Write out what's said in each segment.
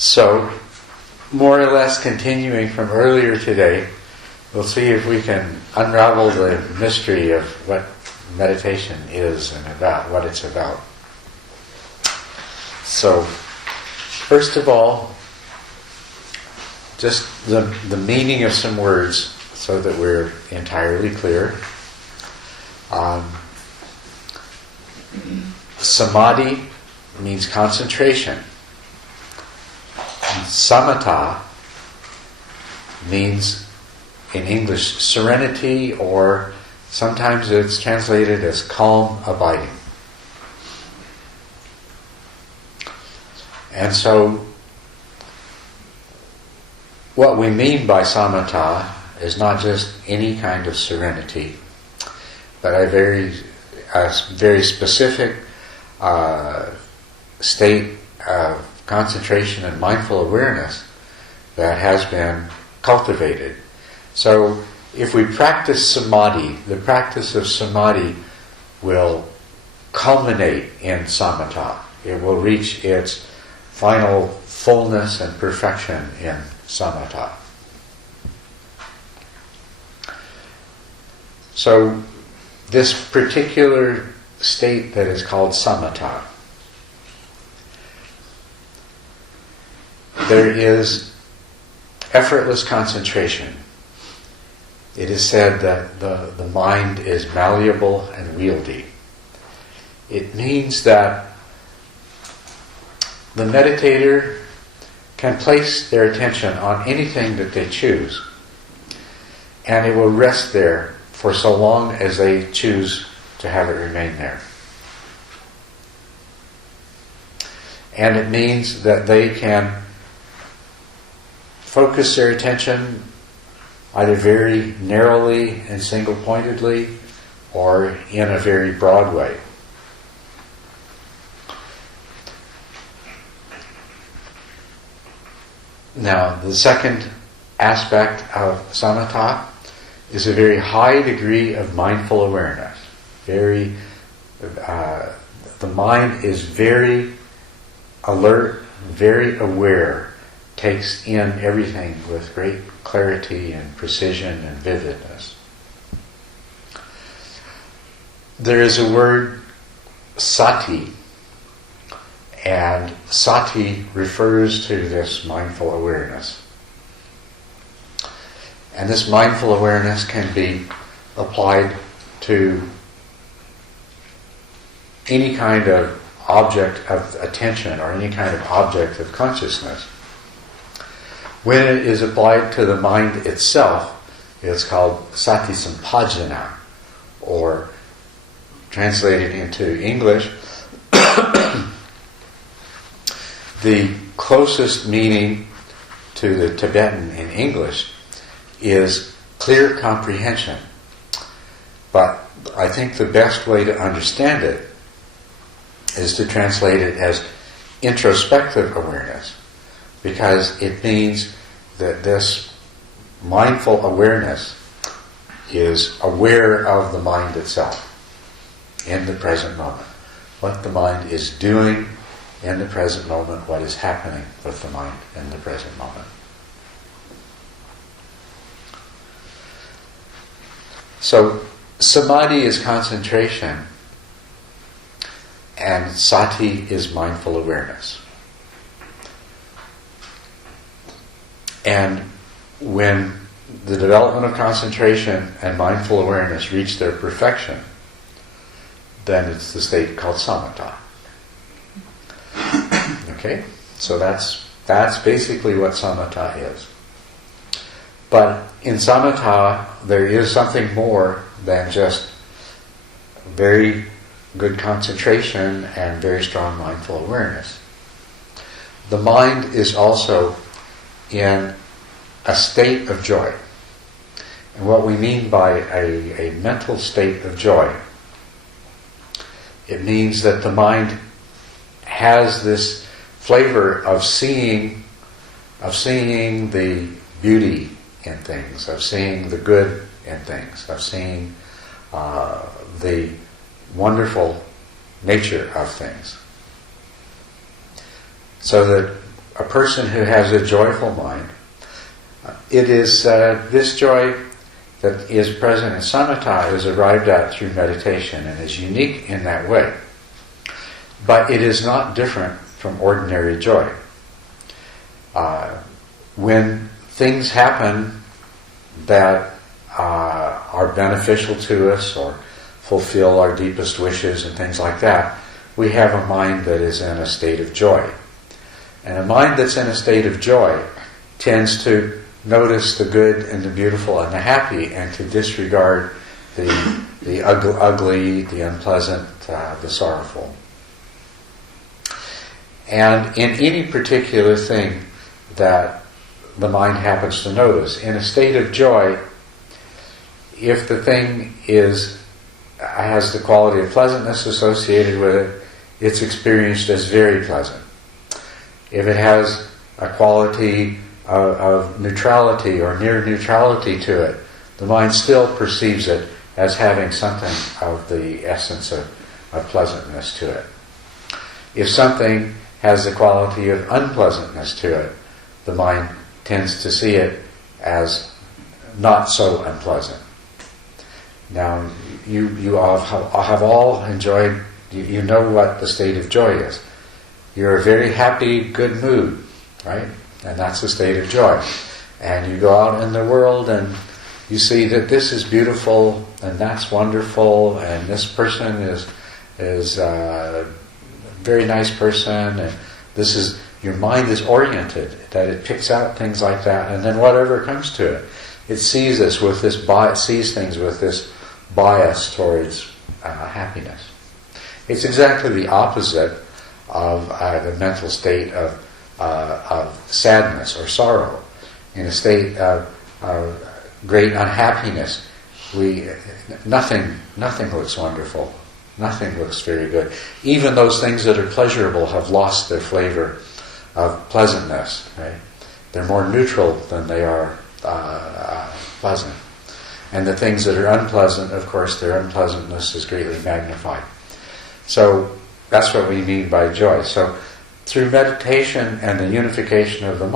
So, more or less continuing from earlier today, we'll see if we can unravel the mystery of what meditation is and about, what it's about. So, first of all, just the meaning of some words so that we're entirely clear. Samadhi means concentration. And samatha means, in English, serenity, or sometimes it's translated as calm abiding. And so, what we mean by samatha is not just any kind of serenity, but a very specific state of concentration and mindful awareness that has been cultivated. So, if we practice samadhi, the practice of samadhi will culminate in samatha. It will reach its final fullness and perfection in samatha. So, this particular state that is called samatha, there is effortless concentration. It is said that the mind is malleable and wieldy. It means that the meditator can place their attention on anything that they choose, and it will rest there for so long as they choose to have it remain there. And it means that they can focus their attention either very narrowly and single-pointedly or in a very broad way. Now, the second aspect of samatha is a very high degree of mindful awareness. The mind is very alert, very aware, takes in everything with great clarity and precision and vividness. There is a word, sati, and sati refers to this mindful awareness. And this mindful awareness can be applied to any kind of object of attention or any kind of object of consciousness. When it is applied to the mind itself, it's called sati sampajana, or translated into English, the closest meaning to the Tibetan in English is clear comprehension. But I think the best way to understand it is to translate it as introspective awareness, because it means that this mindful awareness is aware of the mind itself in the present moment. What the mind is doing in the present moment, what is happening with the mind in the present moment. So, samadhi is concentration, and sati is mindful awareness. And when the development of concentration and mindful awareness reach their perfection, then it's the state called samatha. Okay? So that's basically what samatha is. But in samatha, there is something more than just very good concentration and very strong mindful awareness. The mind is also in a state of joy. And what we mean by a mental state of joy, it means that the mind has this flavor of seeing the beauty in things, of seeing the good in things, of seeing the wonderful nature of things. So that a person who has a joyful mind, it is this joy that is present in samatha is arrived at through meditation and is unique in that way. But it is not different from ordinary joy. When things happen that are beneficial to us or fulfill our deepest wishes and things like that, we have a mind that is in a state of joy. And a mind that's in a state of joy tends to notice the good and the beautiful and the happy, and to disregard the ugly, the unpleasant, the sorrowful. And in any particular thing that the mind happens to notice, in a state of joy, if the thing has the quality of pleasantness associated with it, it's experienced as very pleasant. If it has a quality of neutrality or near neutrality to it, the mind still perceives it as having something of the essence of pleasantness to it. If something has the quality of unpleasantness to it, the mind tends to see it as not so unpleasant. Now, you all have all enjoyed, you know what the state of joy is. You're a very happy, good mood, right? And that's the state of joy. And you go out in the world and you see that this is beautiful and that's wonderful, and this person is a very nice person, and this is, your mind is oriented, that it picks out things like that, and then whatever comes to it, it sees this with this sees things with this bias towards happiness. It's exactly the opposite of the mental state of sadness or sorrow. In a state of great unhappiness, nothing looks wonderful. Nothing looks very good. Even those things that are pleasurable have lost their flavor of pleasantness. Right? They're more neutral than they are pleasant. And the things that are unpleasant, of course, their unpleasantness is greatly magnified. So that's what we mean by joy. So through meditation and the unification of the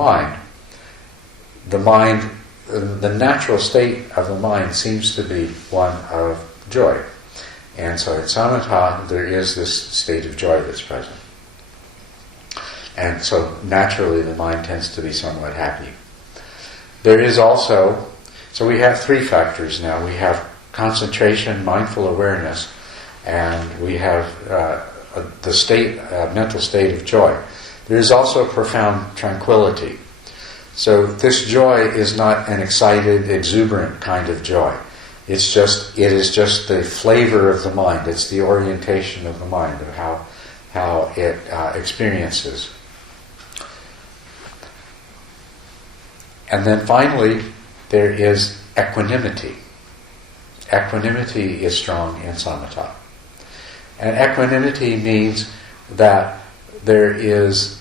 natural state of the mind seems to be one of joy. And so at samatha, there is this state of joy that's present. And so naturally the mind tends to be somewhat happy. There is also, so we have three factors now. We have concentration, mindful awareness, and we have the mental state of joy. There is also profound tranquility. So this joy is not an excited, exuberant kind of joy. It is just the flavor of the mind. It's the orientation of the mind, of how it experiences. And then finally, there is equanimity. Equanimity is strong in samatha. And equanimity means that there is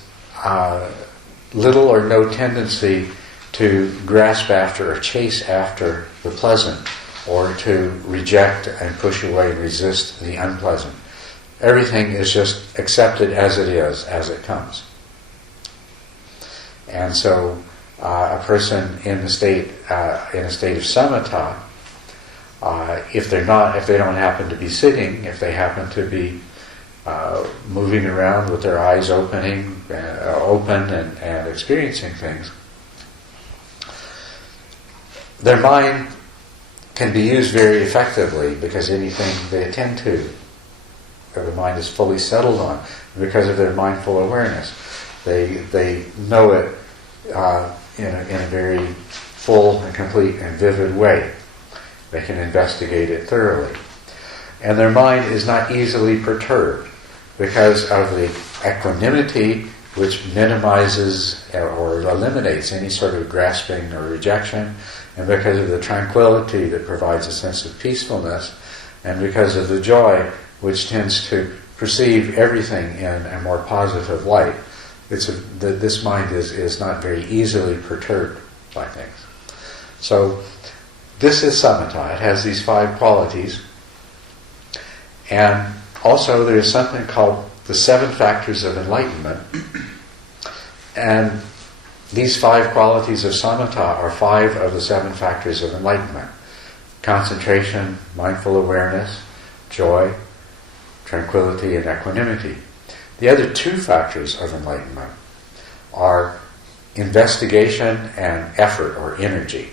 little or no tendency to grasp after or chase after the pleasant, or to reject and push away and resist the unpleasant. Everything is just accepted as it is, as it comes. And so a person in a state of samatha, if they don't happen to be sitting, if they happen to be moving around with their eyes open and experiencing things, their mind can be used very effectively, because anything they attend to, the mind is fully settled on, because of their mindful awareness. They know it in a very full and complete and vivid way. They can investigate it thoroughly. And their mind is not easily perturbed because of the equanimity which minimizes or eliminates any sort of grasping or rejection, and because of the tranquility that provides a sense of peacefulness, and because of the joy which tends to perceive everything in a more positive light. This mind is not very easily perturbed by things. So this is samatha. It has these 5 qualities. And also there is something called the 7 factors of enlightenment. And these 5 qualities of samatha are 5 of the 7 factors of enlightenment. Concentration, mindful awareness, joy, tranquility, and equanimity. The other 2 factors of enlightenment are investigation and effort or energy.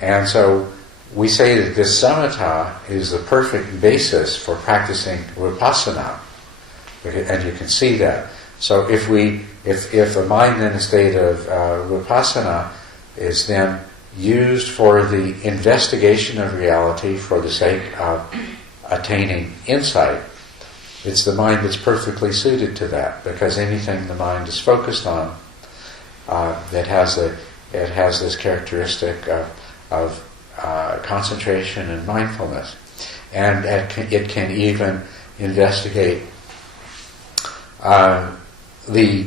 And so we say that this samatha is the perfect basis for practicing vipassana. And you can see that. So if a mind in a state of vipassana is then used for the investigation of reality for the sake of attaining insight, it's the mind that's perfectly suited to that, because anything the mind is focused on it has this characteristic of concentration and mindfulness, and it can even investigate the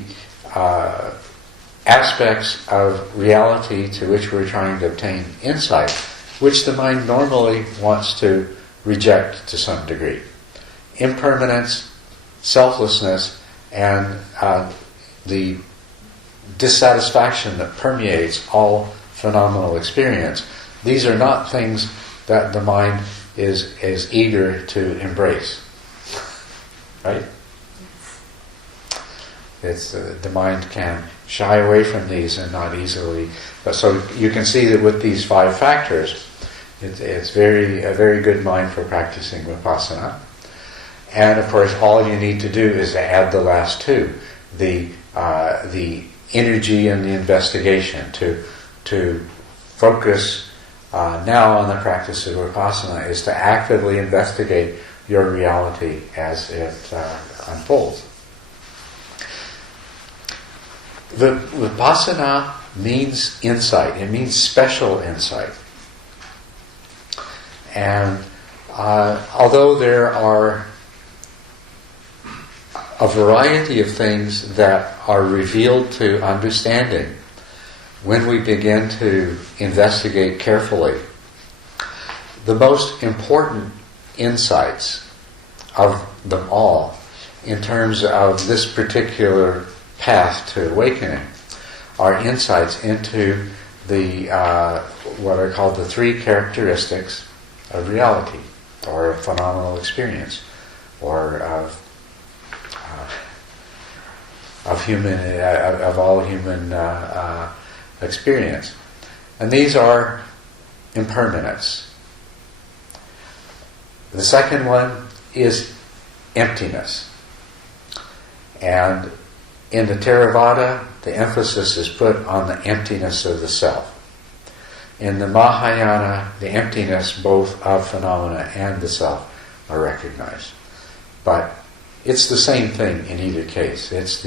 aspects of reality to which we're trying to obtain insight, which the mind normally wants to reject to some degree. Impermanence, selflessness, and the dissatisfaction that permeates all phenomenal experience, these are not things that the mind is eager to embrace. Right? The mind can shy away from these and not easily. But so you can see that with these 5 factors, it's a very good mind for practicing vipassana. And of course, all you need to do is to add the last 2, the energy and the investigation, to focus now on the practice of vipassana is to actively investigate your reality as it unfolds. The vipassana means insight. It means special insight. And although there are a variety of things that are revealed to understanding when we begin to investigate carefully, the most important insights of them all in terms of this particular path to awakening are insights into the what are called the 3 characteristics of reality, or of phenomenal experience, or of human of all human experience. And these are impermanence. The second one is emptiness. And in the Theravada, the emphasis is put on the emptiness of the self. In the Mahayana, the emptiness both of phenomena and the self are recognized. But it's the same thing in either case. It's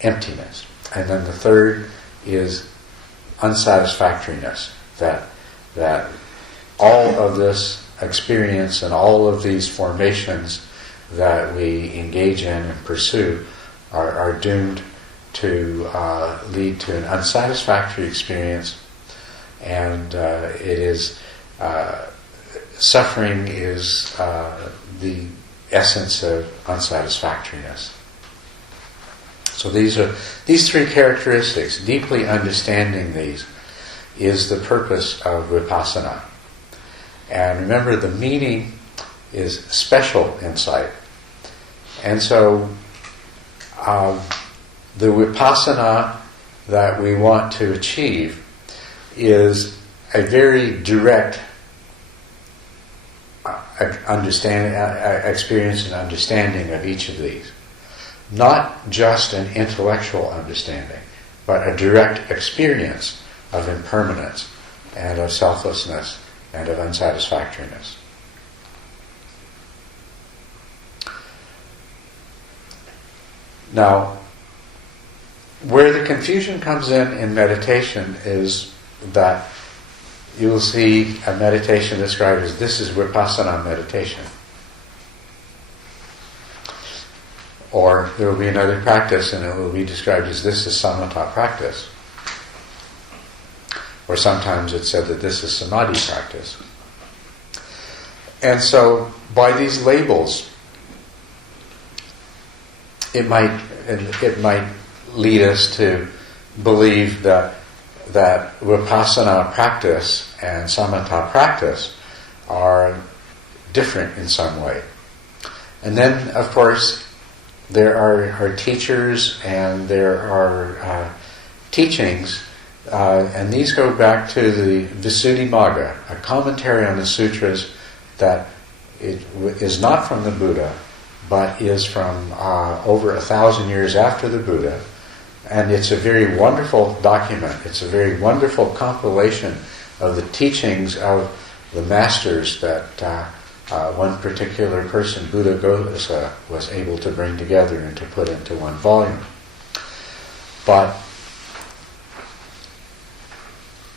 emptiness. And then the third is unsatisfactoriness. That all of this experience and all of these formations that we engage in and pursue are doomed to lead to an unsatisfactory experience, and suffering is the essence of unsatisfactoriness. So these 3 characteristics. Deeply understanding these is the purpose of vipassana. And remember, the meaning is special insight. And so the vipassana that we want to achieve is a very direct experience and understanding of each of these. Not just an intellectual understanding, but a direct experience of impermanence and of selflessness and of unsatisfactoriness. Now, where the confusion comes in meditation is that you will see a meditation described as this is vipassana meditation. Or there will be another practice and it will be described as this is samatha practice. Or sometimes it's said that this is samadhi practice. And so by these labels, it might lead us to believe that vipassana practice and samatha practice are different in some way. And then, of course, there are teachers and there are teachings, and these go back to the Visuddhimagga, a commentary on the sutras that it is not from the Buddha, but is from over 1,000 years after the Buddha. And it's a very wonderful document. It's a very wonderful compilation of the teachings of the masters that one particular person, Buddha Culadasa, was able to bring together and to put into one volume. But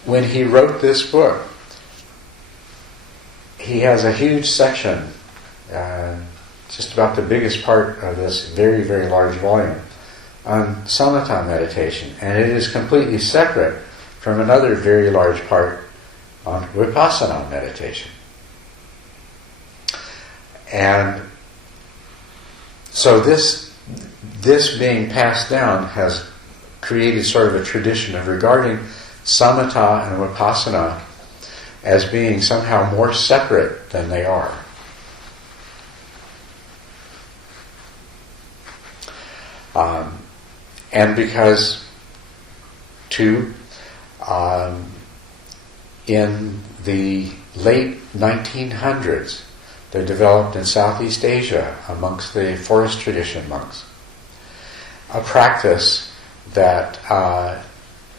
when he wrote this book, he has a huge section, just about the biggest part of this very, very large volume, on samatha meditation, and it is completely separate from another very large part on vipassana meditation. And so this being passed down has created sort of a tradition of regarding samatha and vipassana as being somehow more separate than they are. And because, too, in the late 1900s, they developed in Southeast Asia, amongst the forest tradition monks, a practice that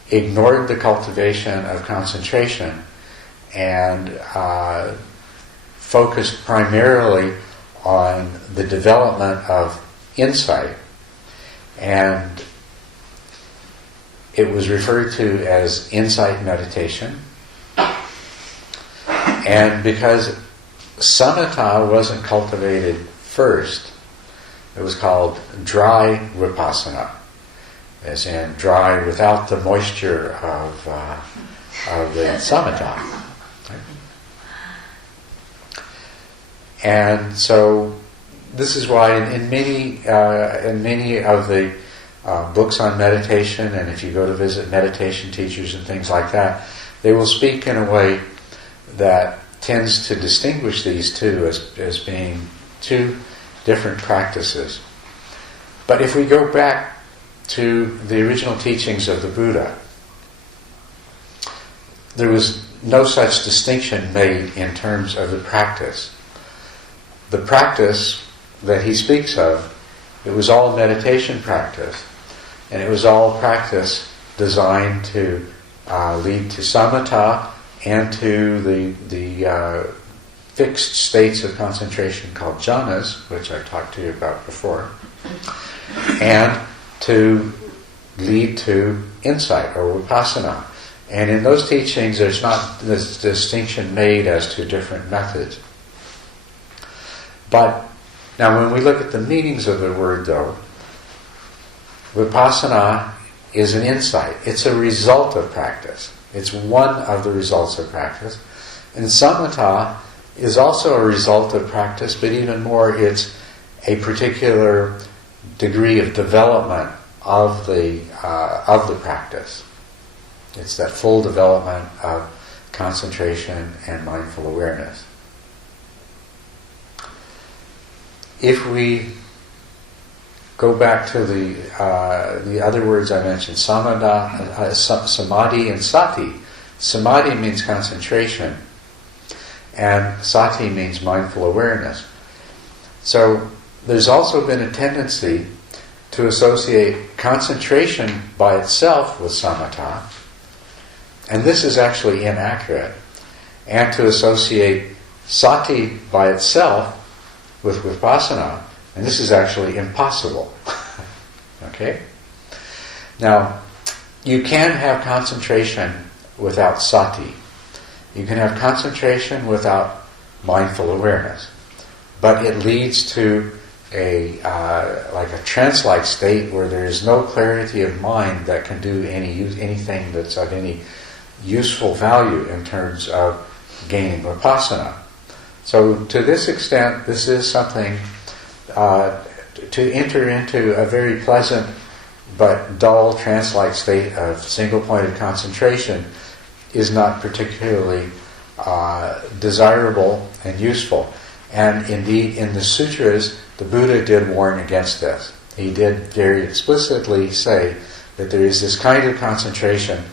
ignored the cultivation of concentration and focused primarily on the development of insight. And it was referred to as insight meditation. And because samatha wasn't cultivated first, it was called dry vipassana, as in dry without the moisture of the samatha. And so this is why in many of the books on meditation, and if you go to visit meditation teachers and things like that, they will speak in a way that tends to distinguish these two as being two different practices. But if we go back to the original teachings of the Buddha, there was no such distinction made in terms of the practice. The practice that he speaks of, it was all meditation practice, and it was all practice designed to lead to samatha and to the fixed states of concentration called jhanas, which I talked to you about before, and to lead to insight or vipassana. And in those teachings, there's not this distinction made as to different methods. But now when we look at the meanings of the word, though, vipassana is an insight. It's a result of practice. It's one of the results of practice. And samatha is also a result of practice, but even more, it's a particular degree of development of the practice. It's that full development of concentration and mindful awareness. If we go back to the other words I mentioned, samadhi and sati. Samadhi means concentration, and sati means mindful awareness. So there's also been a tendency to associate concentration by itself with samatha, and this is actually inaccurate, and to associate sati by itself with vipassana, and this is actually impossible. Okay? Now, you can have concentration without sati. You can have concentration without mindful awareness. But it leads to like a trance-like state where there is no clarity of mind that can do anything that's of any useful value in terms of gaining vipassana. So to this extent, this is something to enter into a very pleasant but dull, trance-like state of single-pointed concentration is not particularly desirable and useful. And indeed, in the sutras, the Buddha did warn against this. He did very explicitly say that there is this kind of concentration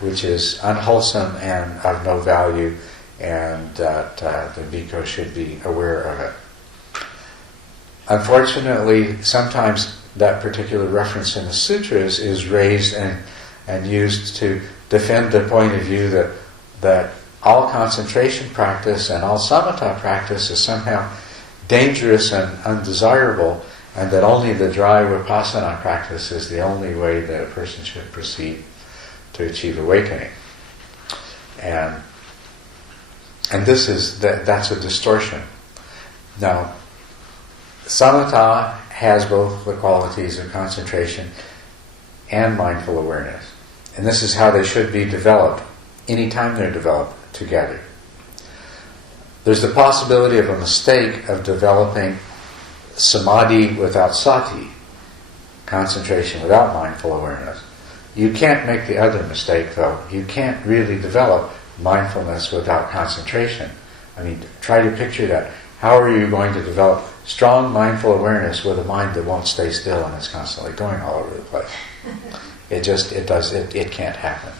which is unwholesome and of no value, and that the bhikkhu should be aware of it. Unfortunately, sometimes that particular reference in the sutras is raised and used to defend the point of view that all concentration practice and all samatha practice is somehow dangerous and undesirable, and that only the dry vipassana practice is the only way that a person should proceed to achieve awakening. And that's a distortion. Now, samatha has both the qualities of concentration and mindful awareness. And this is how they should be developed, anytime they're developed together. There's the possibility of a mistake of developing samadhi without sati, concentration without mindful awareness. You can't make the other mistake, though. You can't really develop mindfulness without concentration. I mean, try to picture that. How are you going to develop strong mindful awareness with a mind that won't stay still and is constantly going all over the place? It can't happen.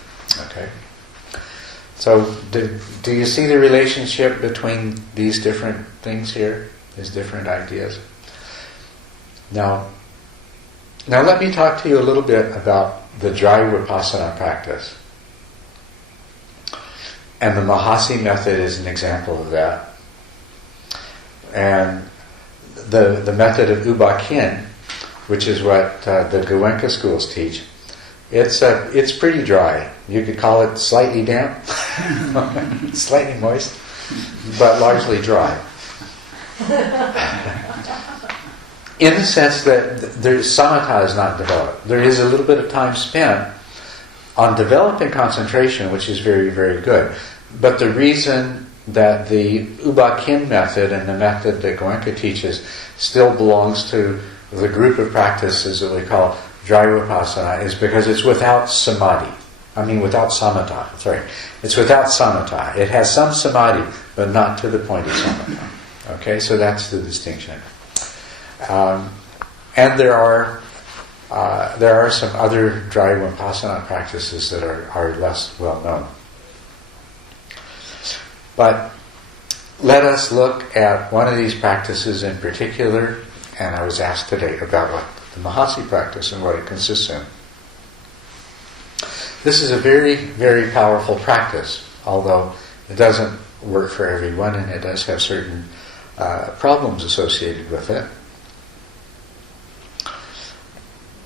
Okay? So, do you see the relationship between these different things here? These different ideas? Now let me talk to you a little bit about the dry vipassana practice. And the Mahasi method is an example of that. And the method of Ubakin, which is what the Goenka schools teach, it's pretty dry. You could call it slightly damp, slightly moist, but largely dry. In the sense that samatha is not developed. There is a little bit of time spent on developing concentration, which is very, very good. But the reason that the Ubakin method and the method that Goenka teaches still belongs to the group of practices that we call dry vipassana is because it's without samadhi. Without samatha. Sorry. It's without samatha. It has some samadhi, but not to the point of samatha. Okay, so that's the distinction. And there are some other dry vipassana practices that are less well known. But let us look at one of these practices in particular, and I was asked today about what the Mahasi practice and what it consists in. This is a very, very powerful practice, although it doesn't work for everyone and it does have certain problems associated with it.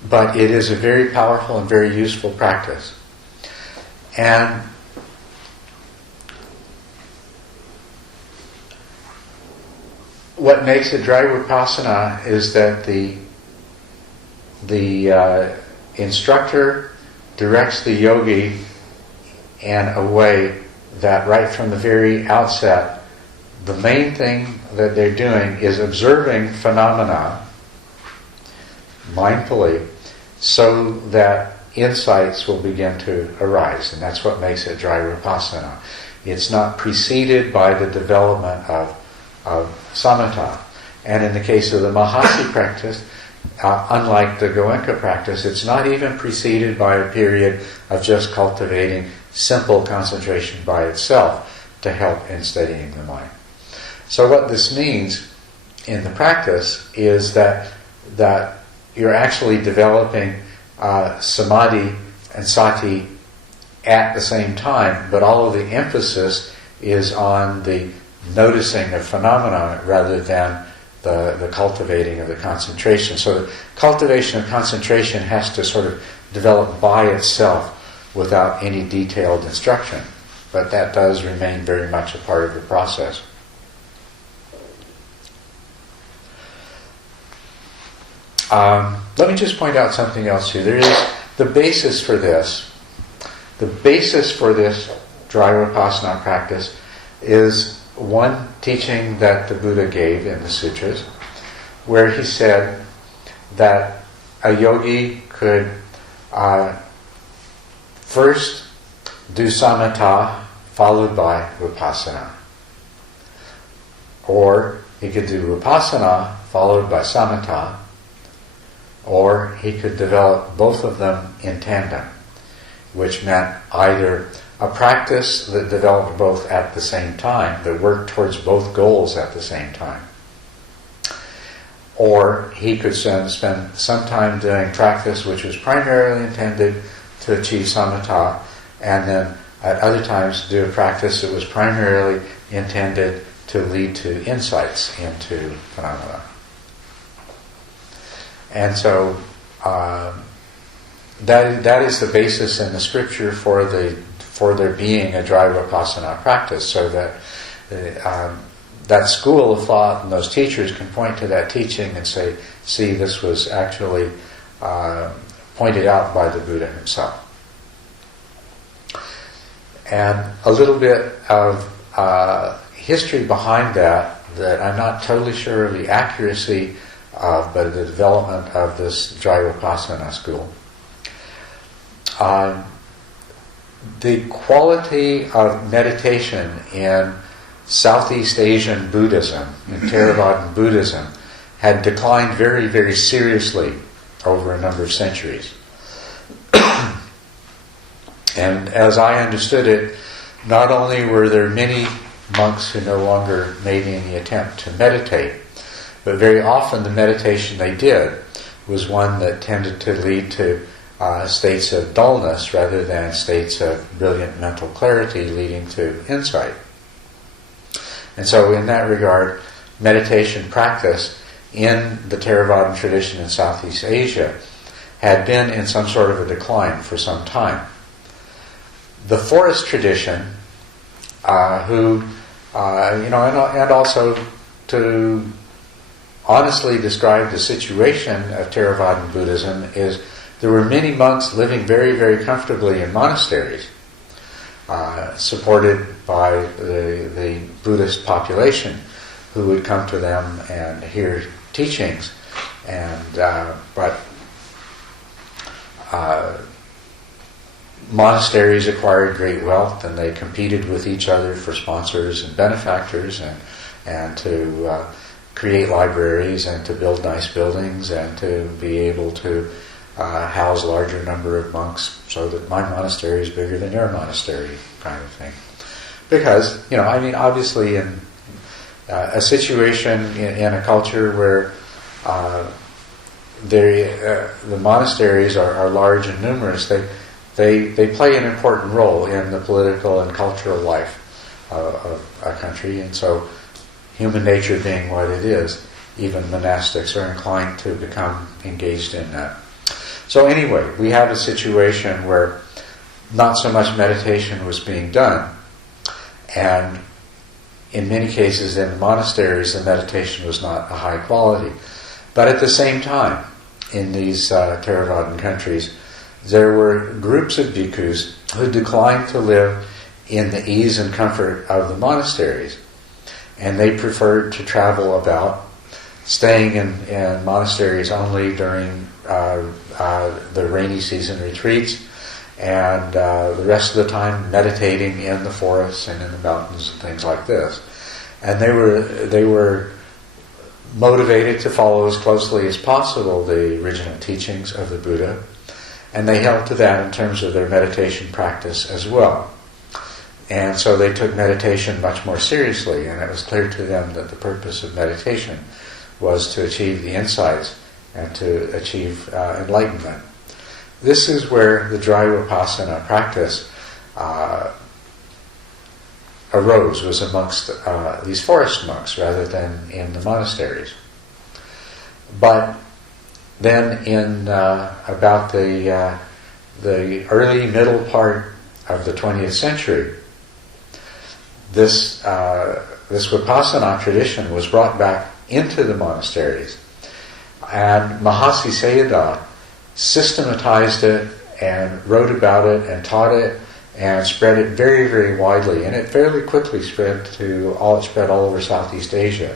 But it is a very powerful and very useful practice. And what makes it dry vipassana is that the instructor directs the yogi in a way that right from the very outset, the main thing that they're doing is observing phenomena mindfully so that insights will begin to arise. And that's what makes it dry vipassana. It's not preceded by the development of samatha. And in the case of the Mahasi practice, unlike the Goenka practice, it's not even preceded by a period of just cultivating simple concentration by itself to help in steadying the mind. So what this means in the practice is that you're actually developing samadhi and sati at the same time, but all of the emphasis is on the noticing of phenomena rather than the cultivating of the concentration. So the cultivation of concentration has to sort of develop by itself without any detailed instruction. But that does remain very much a part of the process. Let me just point out something else here. There is the basis for this. The basis for this dry vipassana practice is one teaching that the Buddha gave in the sutras, where he said that a yogi could First, do samatha followed by vipassana. Or he could do vipassana followed by samatha, or he could develop both of them in tandem, which meant either a practice that developed both at the same time, that worked towards both goals at the same time. Or he could spend some time doing practice which was primarily intended to achieve samatha, and then at other times do a practice that was primarily intended to lead to insights into phenomena. And so that is the basis in the scripture for there being a dry vipassana practice, so that that school of thought and those teachers can point to that teaching and say, see, this was actually pointed out by the Buddha himself. And a little bit of history behind that I'm not totally sure of the accuracy of, but the development of this dry vipassana school. The quality of meditation in Southeast Asian Buddhism, in Theravadan Buddhism, had declined very, very seriously over a number of centuries. And as I understood it, not only were there many monks who no longer made any attempt to meditate, but very often the meditation they did was one that tended to lead to states of dullness rather than states of brilliant mental clarity leading to insight. And so in that regard, meditation practice in the Theravadan tradition in Southeast Asia had been in some sort of a decline for some time. The forest tradition, and also to honestly describe the situation of Theravadan Buddhism, is there were many monks living very, very comfortably in monasteries, supported by the Buddhist population who would come to them and hear teachings. But monasteries acquired great wealth, and they competed with each other for sponsors and benefactors, and to create libraries and to build nice buildings and to be able to house a larger number of monks, so that my monastery is bigger than your monastery, kind of thing. Because, obviously in a situation in a culture where the monasteries are large and numerous, they play an important role in the political and cultural life of a country, and so human nature being what it is, even monastics are inclined to become engaged in that. So anyway, we have a situation where not so much meditation was being done, and in many cases in the monasteries the meditation was not a high quality. But at the same time, in these Theravadan countries, there were groups of bhikkhus who declined to live in the ease and comfort of the monasteries, and they preferred to travel about, staying in monasteries only during the rainy season retreats, and the rest of the time meditating in the forests and in the mountains and things like this. And they were motivated to follow as closely as possible the original teachings of the Buddha, and they held to that in terms of their meditation practice as well. And so they took meditation much more seriously, and it was clear to them that the purpose of meditation was to achieve the insights and to achieve enlightenment. This is where the dry vipassana practice arose, was amongst these forest monks rather than in the monasteries. But then in about the early middle part of the 20th century, this vipassana tradition was brought back into the monasteries, and Mahasi Sayadaw systematized it and wrote about it and taught it and spread it very, very widely, and it fairly quickly spread all over Southeast Asia.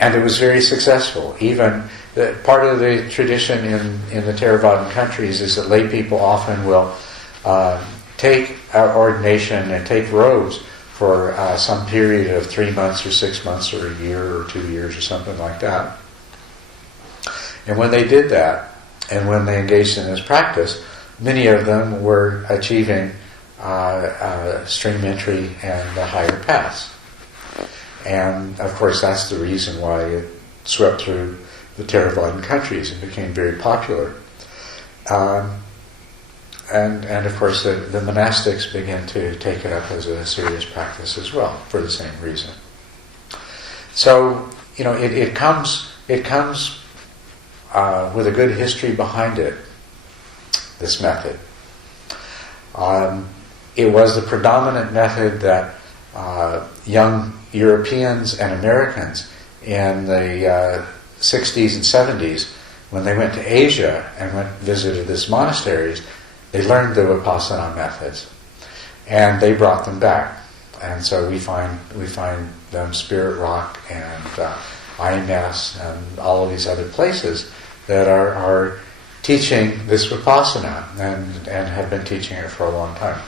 And it was very successful. Even part of the tradition in the Theravadan countries is that lay people often will take ordination and take robes for some period of 3 months or 6 months or a year or 2 years or something like that. And when they did that, and when they engaged in this practice, many of them were achieving stream entry and the higher paths. And of course that's the reason why it swept through the Theravadan countries and became very popular. And of course the monastics began to take it up as a serious practice as well, for the same reason. So, it comes with a good history behind it, this method. It was the predominant method that young Europeans and Americans in the 60s and 70s, when they went to Asia and visited these monasteries, they learned the Vipassana methods, and they brought them back. And so we find them Spirit Rock and IMS and all of these other places that are teaching this Vipassana and have been teaching it for a long time.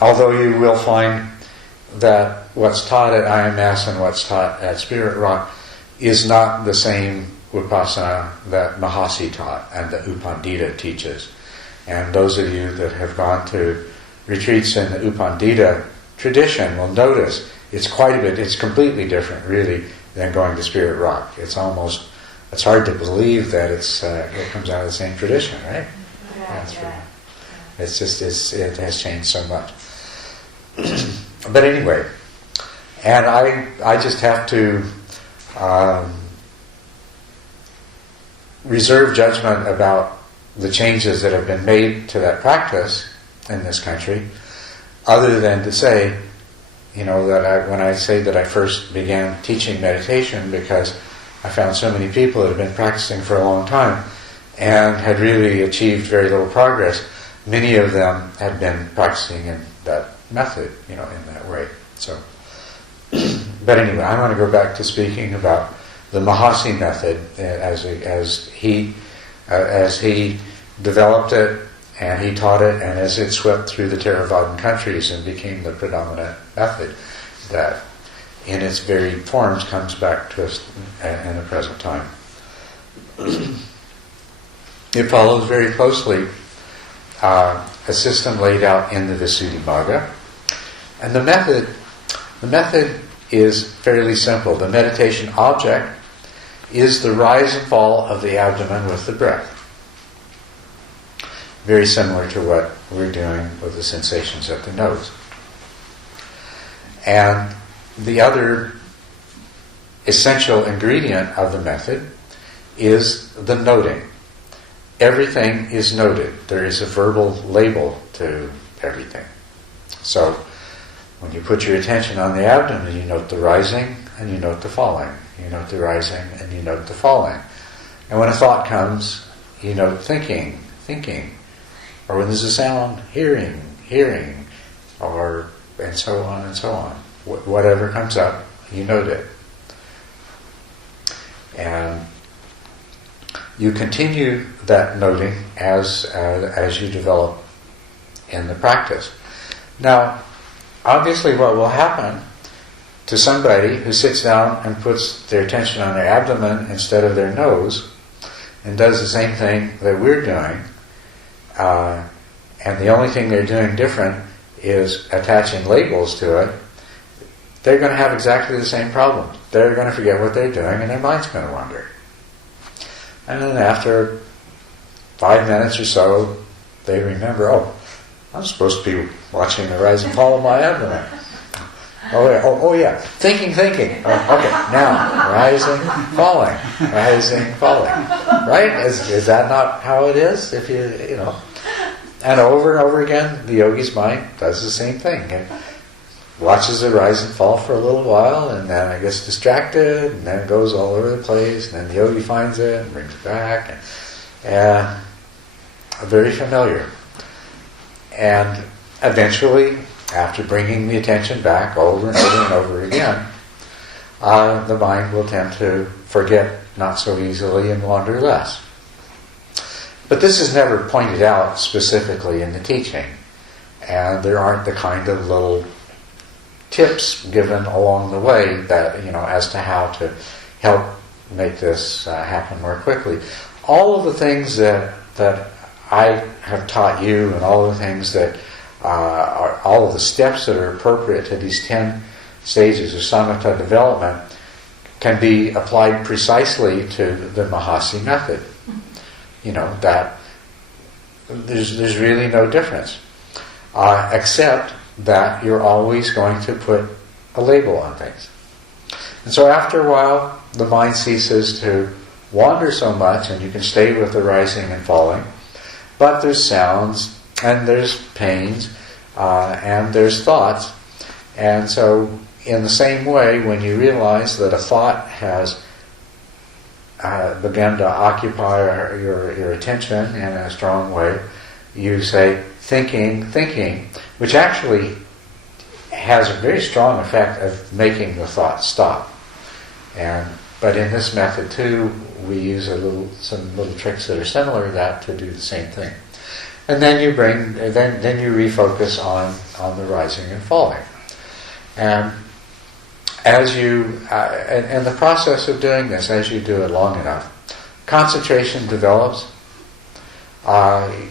Although you will find that what's taught at IMS and what's taught at Spirit Rock is not the same Vipassana that Mahasi taught and that U Pandita teaches. And those of you that have gone to retreats in the U Pandita tradition will notice it's completely different really than going to Spirit Rock. It's hard to believe that it comes out of the same tradition, right? Yeah. It's just, it has changed so much. But anyway, and I just have to reserve judgment about the changes that have been made to that practice in this country, other than to say, that when I say that I first began teaching meditation because I found so many people that had been practicing for a long time and had really achieved very little progress. Many of them had been practicing in that method, in that way. So, but anyway, I want to go back to speaking about the Mahasi method as he developed it and he taught it, and as it swept through the Theravadan countries and became the predominant method that, in its varied forms, comes back to us in the present time. It follows very closely a system laid out in the Visuddhimagga, and the method is fairly simple. The meditation object is the rise and fall of the abdomen with the breath. Very similar to what we're doing with the sensations at the nose. And the other essential ingredient of the method is the noting. Everything is noted. There is a verbal label to everything. So when you put your attention on the abdomen, you note the rising and you note the falling. You note the rising and you note the falling. And when a thought comes, you note thinking. Or when there's a sound, hearing, or and so on and so on. Whatever comes up, you note it. And you continue that noting as you develop in the practice. Now, obviously what will happen to somebody who sits down and puts their attention on their abdomen instead of their nose and does the same thing that we're doing, and the only thing they're doing different is attaching labels to it, they're going to have exactly the same problems. They're going to forget what they're doing and their mind's going to wander. And then after 5 minutes or so, they remember, I'm supposed to be watching the rise and fall of my abdomen. Oh yeah. Thinking. Okay, now, rising, falling. Right? Is that not how it is? If you know. And over again, the yogi's mind does the same thing. It watches it rise and fall for a little while, and then it gets distracted, and then it goes all over the place, and then the yogi finds it and brings it back. And very familiar. And eventually, after bringing the attention back over and over and over again, the mind will tend to forget not so easily and wander less. But this is never pointed out specifically in the teaching, and there aren't the kind of little tips given along the way that, as to how to help make this happen more quickly. All of the things that I have taught you, and all of the things that are all of the steps that are appropriate to these 10 stages of samatha development, can be applied precisely to the Mahasi method. That there's really no difference, except that you're always going to put a label on things. And so after a while, the mind ceases to wander so much, and you can stay with the rising and falling. But there's sounds, and there's pains, and there's thoughts. And so in the same way, when you realize that a thought has begun to occupy your attention in a strong way, you say, thinking, which actually has a very strong effect of making the thought stop. But in this method too, we use some little tricks that are similar to that to do the same thing. And then you then you refocus on the rising and falling. And as you and the process of doing this, as you do it long enough, concentration develops.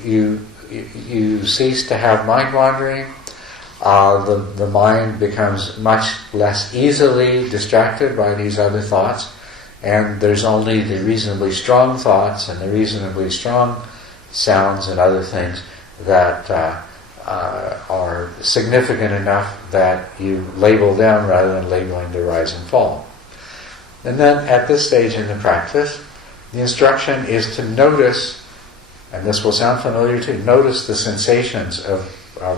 You cease to have mind wandering. The mind becomes much less easily distracted by these other thoughts, and there's only the reasonably strong thoughts and the reasonably strong sounds and other things that are significant enough that you label them rather than labeling the rise and fall. And then at this stage in the practice, the instruction is to notice, and this will sound familiar too, notice the sensations of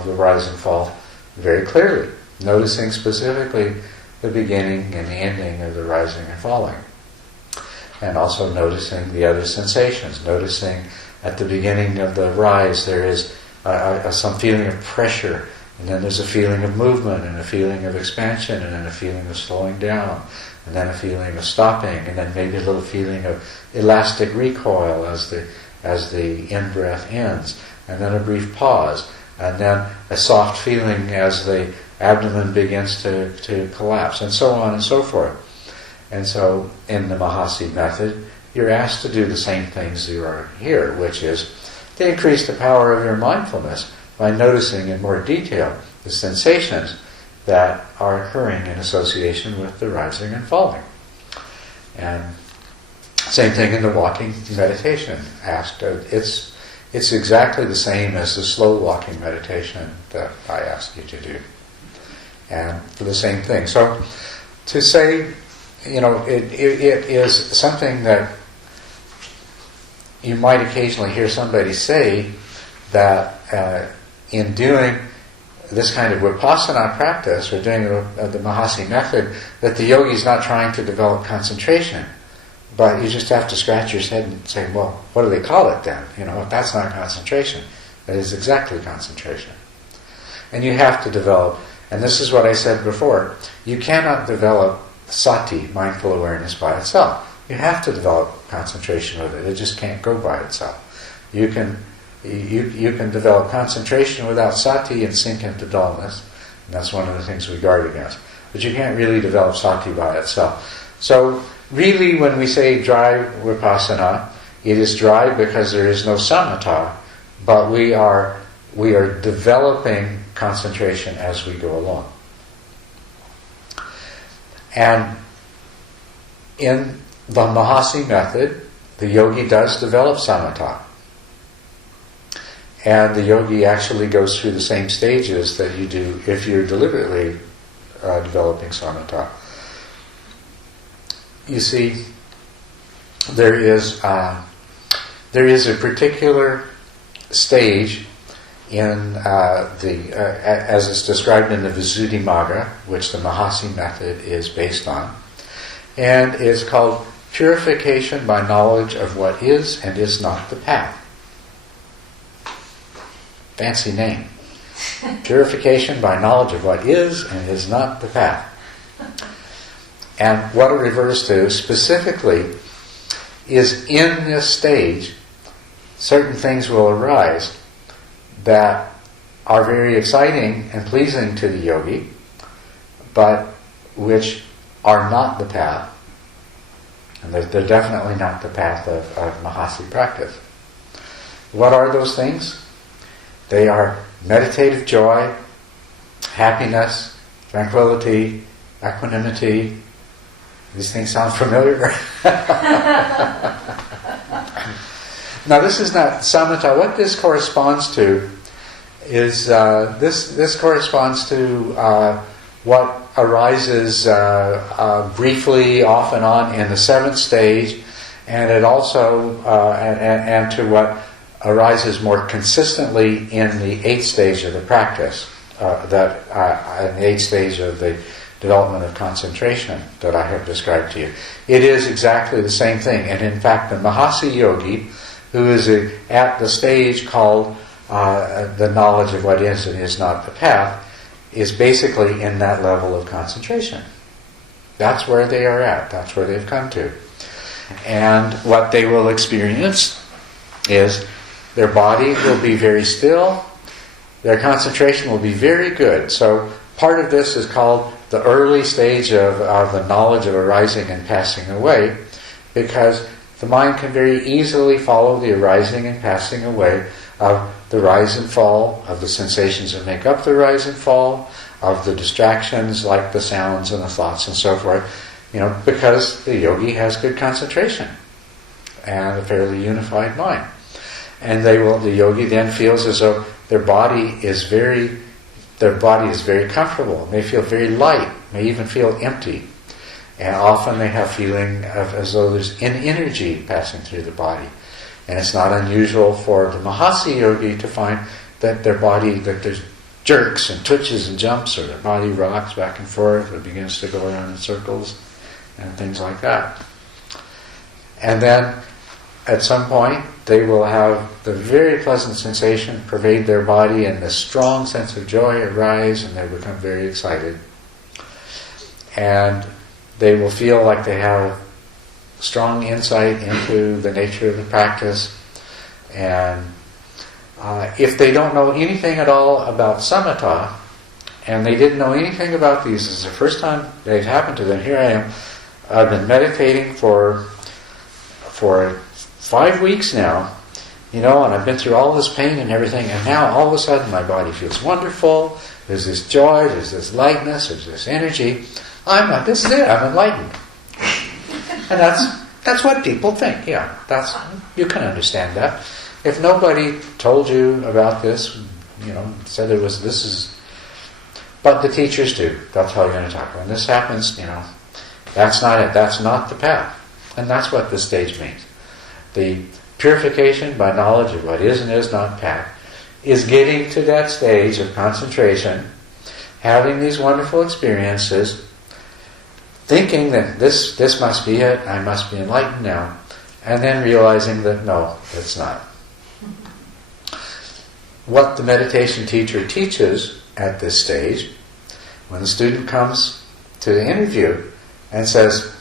the rise and fall very clearly, noticing specifically the beginning and the ending of the rising and falling. And also noticing the other sensations, noticing at the beginning of the rise there is some feeling of pressure, and then there's a feeling of movement, and a feeling of expansion, and then a feeling of slowing down, and then a feeling of stopping, and then maybe a little feeling of elastic recoil as the in-breath ends, and then a brief pause, and then a soft feeling as the abdomen begins to collapse, and so on and so forth. And so in the Mahasi method, you're asked to do the same things you are here, which is to increase the power of your mindfulness by noticing in more detail the sensations that are occurring in association with the rising and falling. And same thing in the walking meditation. It's exactly the same as the slow walking meditation that I asked you to do. And for the same thing. So to say, it is something that you might occasionally hear somebody say that in doing this kind of vipassana practice, or doing the Mahasi method, that the yogi is not trying to develop concentration. But you just have to scratch your head and say, well, what do they call it then? That's not concentration. That is exactly concentration. And you have to develop, and this is what I said before, you cannot develop sati, mindful awareness, by itself. You have to develop concentration with it. It just can't go by itself. You can develop concentration without sati and sink into dullness. And that's one of the things we guard against. But you can't really develop sati by itself. So really, when we say dry vipassana, it is dry because there is no samatha, but we are developing concentration as we go along. And in the Mahasi method, the yogi does develop samatha. And the yogi actually goes through the same stages that you do if you're deliberately developing samatha. You see, there is a particular stage in as it's described in the Visuddhimagga, which the Mahasi method is based on, and it's called purification by knowledge of what is and is not the path. Fancy name. Purification by knowledge of what is and is not the path. And what it refers to specifically is in this stage, certain things will arise that are very exciting and pleasing to the yogi, but which are not the path. And they're definitely not the path of Mahasi practice. What are those things? They are meditative joy, happiness, tranquility, equanimity. These things sound familiar? Now this is not samatha. What this corresponds to is this corresponds to what arises briefly off and on in the 7th stage, and it also and to what arises more consistently in the 8th stage of the practice, in the 8th stage of the development of concentration that I have described to you. It is exactly the same thing, and in fact the Mahasi yogi, who is at the stage called the knowledge of what is and is not the path, is basically in that level of concentration. That's where they are at. That's where they've come to. And what they will experience is their body will be very still, their concentration will be very good. So part of this is called the early stage of the knowledge of arising and passing away, because the mind can very easily follow the arising and passing away of the rise and fall, of the sensations that make up the rise and fall, of the distractions like the sounds and the thoughts and so forth, because the yogi has good concentration and a fairly unified mind. And the yogi then feels as though their body is very comfortable, may feel very light, may even feel empty. And often they have feeling as though there's an energy passing through the body. And it's not unusual for the Mahasi yogi to find that their body, that there's jerks and twitches and jumps, or their body rocks back and forth, or begins to go around in circles, and things like that. And then, at some point, they will have the very pleasant sensation pervade their body, and this strong sense of joy arise, and they become very excited. And they will feel like they have strong insight into the nature of the practice. And if they don't know anything at all about samatha, and they didn't know anything about these, this is the first time they've happened to them. Here I am. I've been meditating for 5 weeks now, and I've been through all this pain and everything, and now all of a sudden my body feels wonderful. There's this joy, there's this lightness, there's this energy. This is it, I'm enlightened. And that's what people think. Yeah, you can understand that. If nobody told you about this, said this is, but the teachers do. They'll tell you in a talk. When this happens, that's not it. That's not the path. And that's what this stage means. The purification by knowledge of what is and is not path is getting to that stage of concentration, having these wonderful experiences, thinking that this must be it, I must be enlightened now, and then realizing that no, it's not. What the meditation teacher teaches at this stage, when the student comes to the interview and says,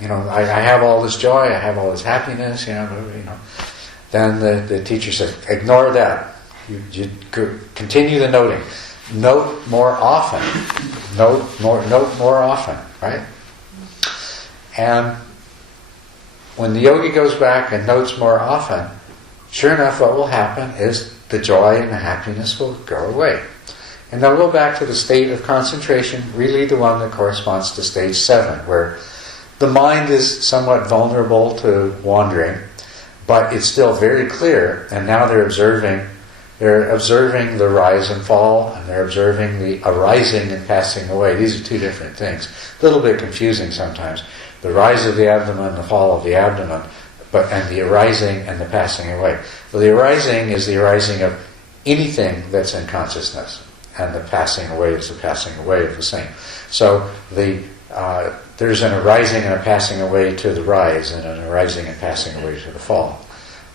I have all this joy, I have all this happiness, then the teacher says, ignore that. You continue the noting. Note more often. Note more often, right? And when the yogi goes back and notes more often, sure enough, what will happen is the joy and the happiness will go away. And they'll go back to the state of concentration, really the one that corresponds to stage 7, where the mind is somewhat vulnerable to wandering, but it's still very clear, and now they're observing the rise and fall, and they're observing the arising and passing away. These are two different things. A little bit confusing sometimes. The rise of the abdomen, the fall of the abdomen, and the arising and the passing away. Well, the arising is the arising of anything that's in consciousness, and the passing away is the passing away of the same. So there's an arising and a passing away to the rise, and an arising and passing away to the fall.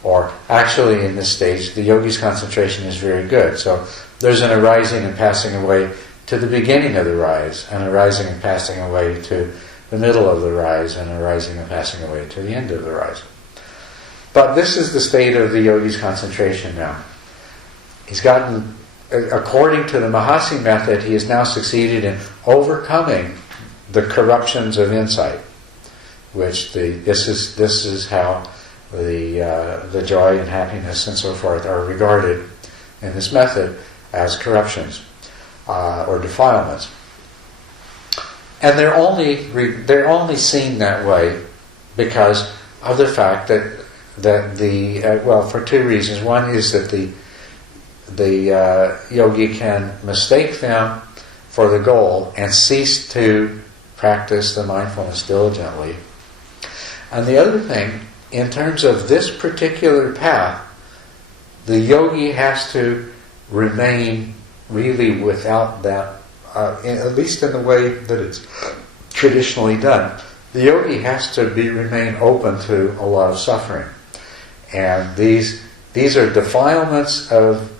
Or actually in this stage, the yogi's concentration is very good. So there's an arising and passing away to the beginning of the rise, and arising and passing away to the middle of the rise, and arising and passing away to the end of the rise. But this is the state of the yogi's concentration now. He's gotten, according to the Mahasi method, he has now succeeded in overcoming the corruptions of insight, which this is how the joy and happiness and so forth are regarded in this method as corruptions or defilements. And they're only seen that way because of the fact that for two reasons. One is that the yogi can mistake them for the goal and cease to practice the mindfulness diligently. And the other thing, in terms of this particular path, the yogi has to remain really without that, at least in the way that it's traditionally done. The yogi has to remain open to a lot of suffering. And these are defilements of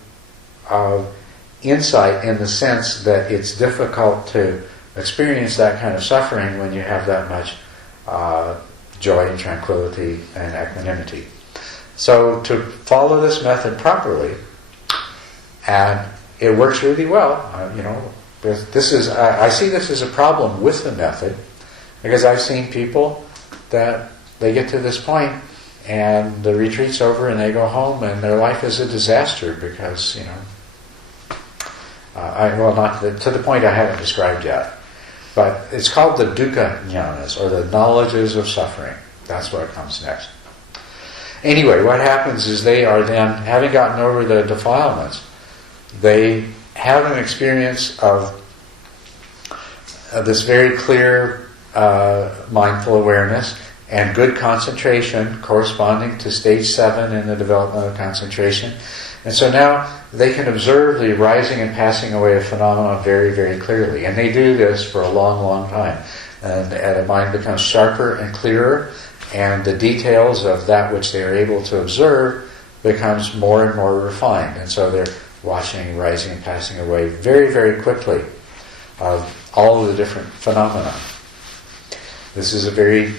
insight, in the sense that it's difficult to experience that kind of suffering when you have that much joy and tranquility and equanimity. So to follow this method properly, and it works really well. I see this as a problem with the method, because I've seen people that they get to this point and the retreat's over and they go home and their life is a disaster because, not to the point I haven't described yet. But it's called the dukkha jnanas, or the knowledges of suffering. That's what comes next. Anyway, what happens is they are then, having gotten over the defilements, they have an experience of this very clear mindful awareness and good concentration corresponding to stage 7 in the development of concentration. And so now they can observe the rising and passing away of phenomena very, very clearly. And they do this for a long, long time. And the mind becomes sharper and clearer, and the details of that which they are able to observe becomes more and more refined. And so they're watching rising and passing away very, very quickly of all of the different phenomena. This is a very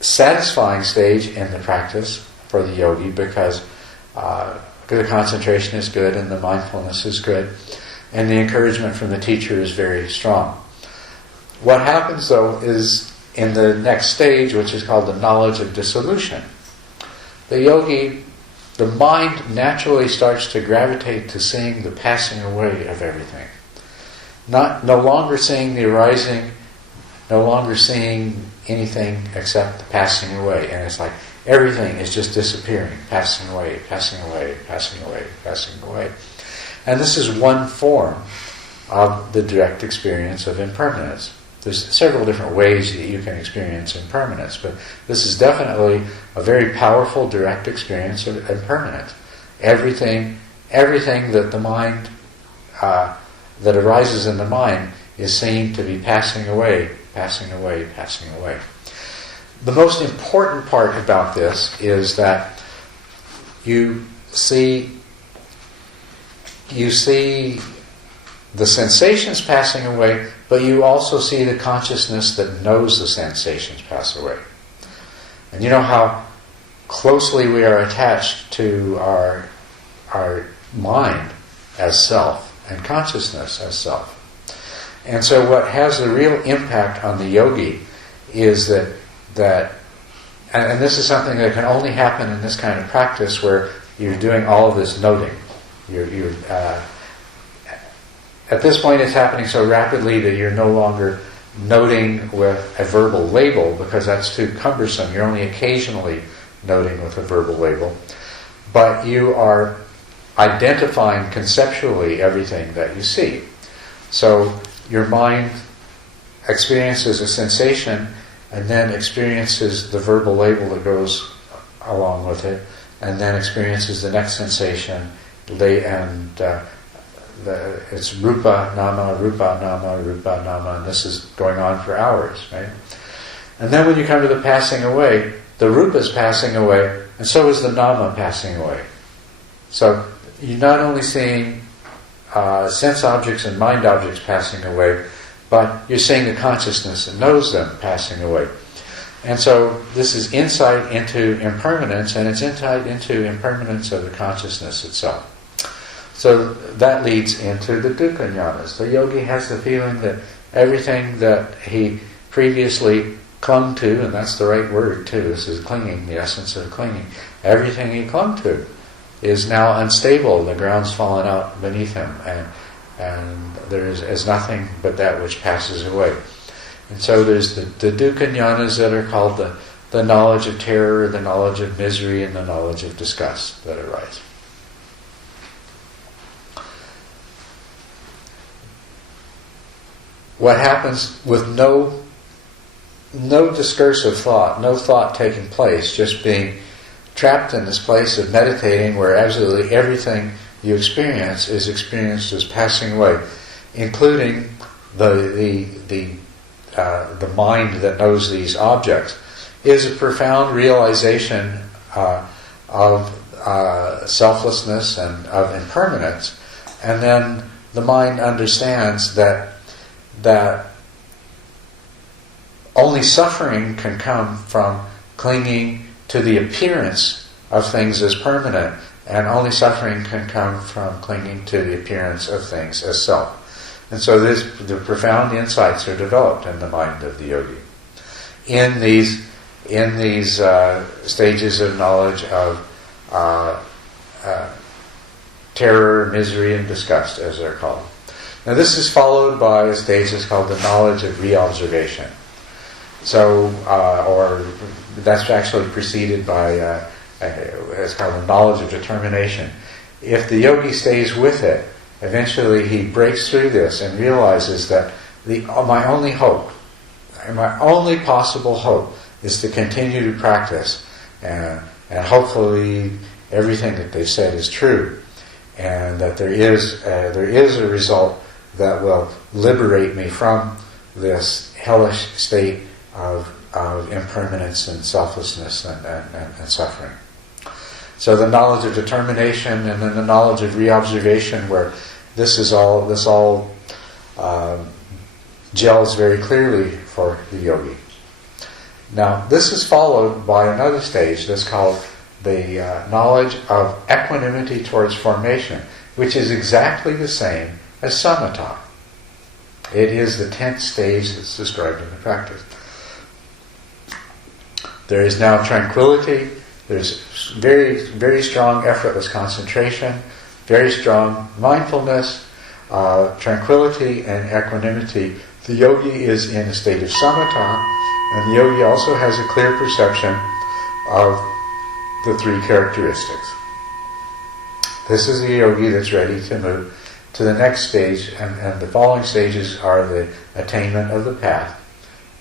satisfying stage in the practice for the yogi, because the concentration is good and the mindfulness is good, and the encouragement from the teacher is very strong. What happens, though, is in the next stage, which is called the knowledge of dissolution, the yogi, the mind naturally starts to gravitate to seeing the passing away of everything. No longer seeing the arising, no longer seeing anything except the passing away. And it's like everything is just disappearing, passing away, passing away, passing away, passing away. And this is one form of the direct experience of impermanence. There's several different ways that you can experience impermanence, but this is definitely a very powerful direct experience of impermanence. Everything that the mind, that arises in the mind, is seen to be passing away, passing away, passing away. The most important part about this is that you see the sensations passing away, but you also see the consciousness that knows the sensations pass away. And you know how closely we are attached to our mind as self and consciousness as self. And so what has the real impact on the yogi is that and this is something that can only happen in this kind of practice where you're doing all of this noting. You're at this point it's happening so rapidly that you're no longer noting with a verbal label, because that's too cumbersome. You're only occasionally noting with a verbal label. But you are identifying conceptually everything that you see. So your mind experiences a sensation and then experiences the verbal label that goes along with it, and then experiences the next sensation, and it's rupa, nama, and this is going on for hours, right? And then when you come to the passing away, the rupa is passing away, and so is the nama passing away. So you're not only seeing sense objects and mind objects passing away, but you're seeing the consciousness that knows them passing away. And so this is insight into impermanence, and it's insight into impermanence of the consciousness itself. So that leads into the dukkha jnanas. The yogi has the feeling that everything that he previously clung to, and that's the right word too, this is clinging, the essence of clinging, everything he clung to is now unstable, the ground's fallen out beneath him, and there is nothing but that which passes away. And so there's the dukkha jnanas that are called the knowledge of terror, the knowledge of misery, and the knowledge of disgust that arise. What happens with no discursive thought, no thought taking place, just being trapped in this place of meditating where absolutely everything you experience is experienced as passing away, including the mind that knows these objects, is a profound realization of selflessness and of impermanence. And then the mind understands that only suffering can come from clinging to the appearance of things as permanent, and only suffering can come from clinging to the appearance of things as self. And so the profound insights are developed in the mind of the yogi. In these stages of knowledge of terror, misery, and disgust, as they're called. Now this is followed by a stage that's called the knowledge of reobservation. So, or that's actually preceded by it's called the knowledge of determination. If the yogi stays with it, eventually he breaks through this and realizes that my only hope, my only possible hope, is to continue to practice, and hopefully everything that they've said is true, and that there is a result that will liberate me from this hellish state of impermanence and selflessness and suffering. So the knowledge of determination, and then the knowledge of reobservation, where this all gels very clearly for the yogi. Now this is followed by another stage that's called the knowledge of equanimity towards formation, which is exactly the same as samatha. It is the 10th stage that's described in the practice. There is now tranquility, there's very, very strong effortless concentration, very strong mindfulness, tranquility and equanimity. The yogi is in a state of samatha, and the yogi also has a clear perception of the three characteristics. This is the yogi that's ready to move to the next stage, and the following stages are the attainment of the path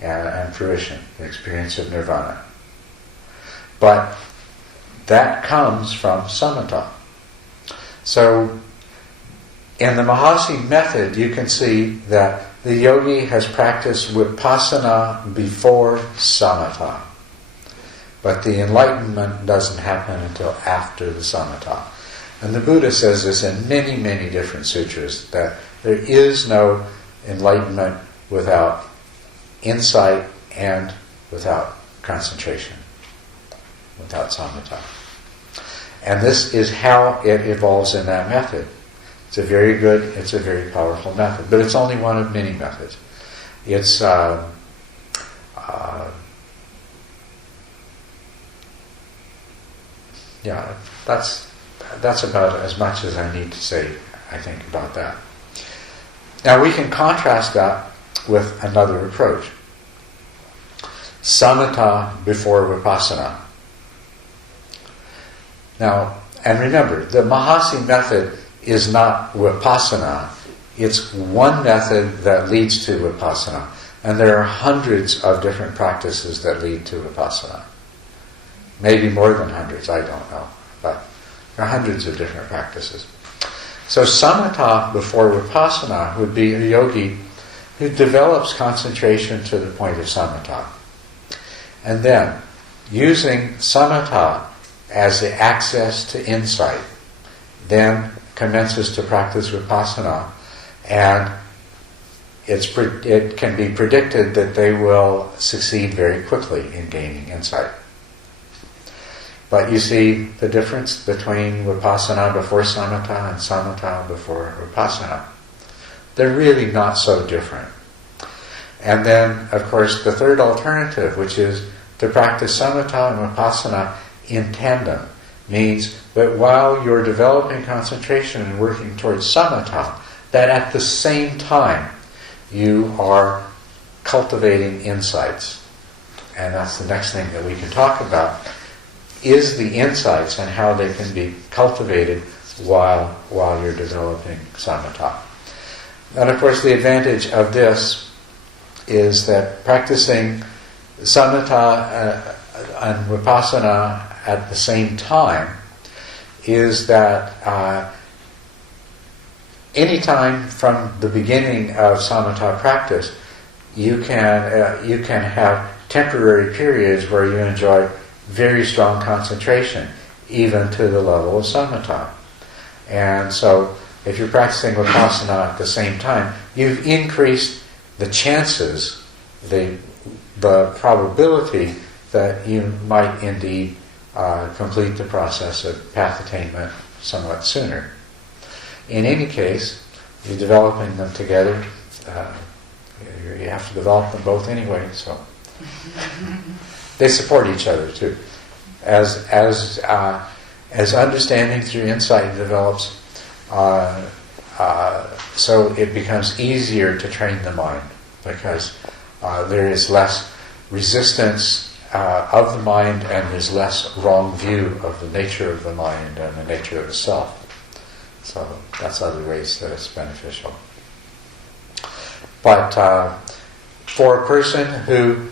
and fruition, the experience of nirvana. But that comes from samatha. So in the Mahasi method, you can see that the yogi has practiced vipassana before samatha. But the enlightenment doesn't happen until after the samatha. And the Buddha says this in many, many different sutras, that there is no enlightenment without insight and without concentration, without samatha. And this is how it evolves in that method. It's a very powerful method, but it's only one of many methods. It's that's about as much as I need to say, I think, about that. Now we can contrast that with another approach. Samatha before vipassana. Now, and remember, the Mahasi method is not vipassana. It's one method that leads to vipassana. And there are hundreds of different practices that lead to vipassana. Maybe more than hundreds, I don't know. But there are hundreds of different practices. So samatha before vipassana would be a yogi who develops concentration to the point of samatha. And then, using samatha as the access to insight, then commences to practice vipassana, and it can be predicted that they will succeed very quickly in gaining insight. But you see the difference between vipassana before samatha and samatha before vipassana. They're really not so different. And then, of course, the third alternative, which is to practice samatha and vipassana in tandem, means that while you're developing concentration and working towards samatha, that at the same time you are cultivating insights. And that's the next thing that we can talk about, is the insights and how they can be cultivated while you're developing samatha. And of course the advantage of this is that practicing samatha and vipassana at the same time is that any time from the beginning of samatha practice, you can have temporary periods where you enjoy very strong concentration, even to the level of samatha. And so, if you're practicing vipassana at the same time, you've increased the chances, the probability that you might indeed complete the process of path attainment somewhat sooner. In any case, you're developing them together. You have to develop them both anyway, so they support each other too. As understanding through insight develops, so it becomes easier to train the mind, because there is less resistance of the mind, and there's less wrong view of the nature of the mind and the nature of the self. So that's other ways that it's beneficial. But for a person who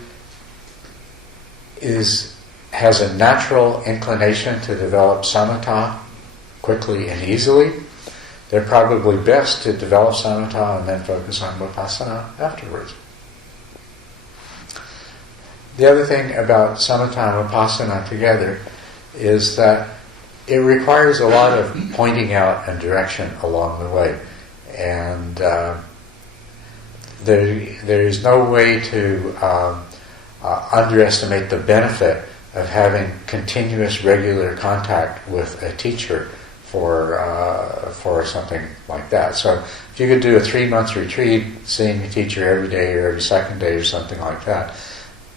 has a natural inclination to develop samatha quickly and easily, they're probably best to develop samatha and then focus on vipassana afterwards. The other thing about samatha and vipassana together is that it requires a lot of pointing out and direction along the way. And there is no way to underestimate the benefit of having continuous, regular contact with a teacher for something like that. So if you could do a 3-month retreat, seeing a teacher every day or every second day or something like that,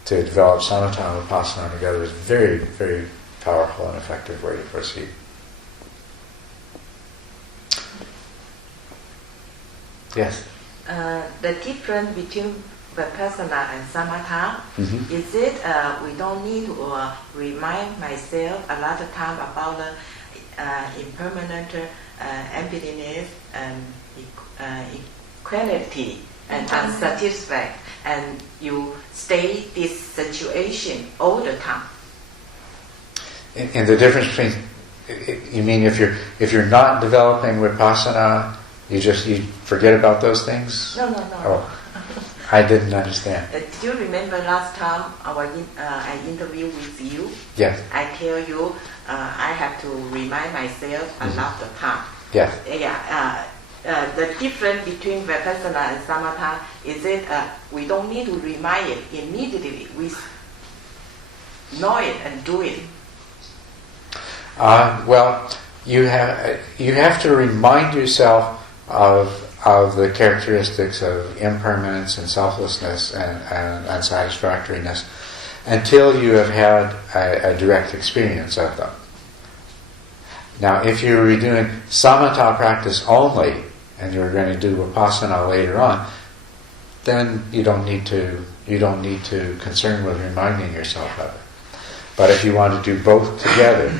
to develop samatha and vipassana together is a very, very powerful and effective way to proceed. Yes? The difference between vipassana and samatha, is it we don't need to remind myself a lot of time about the impermanent emptiness and equality and unsatisfied, and you stay this situation all the time? And the difference between, you mean if you're not developing vipassana, you forget about those things? No. Oh, I didn't understand. Do you remember last time I interviewed with you? Yes. I tell you I have to remind myself a lot of time. Yes. Yeah. The difference between vipassana and samatha is that we don't need to remind it immediately. We know it and do it. Well, you have to remind yourself of the characteristics of impermanence and selflessness and unsatisfactoriness until you have had a direct experience of them. Now, if you were doing samatha practice only and you're going to do vipassana later on, then you don't need to concern with reminding yourself of it. But if you want to do both together,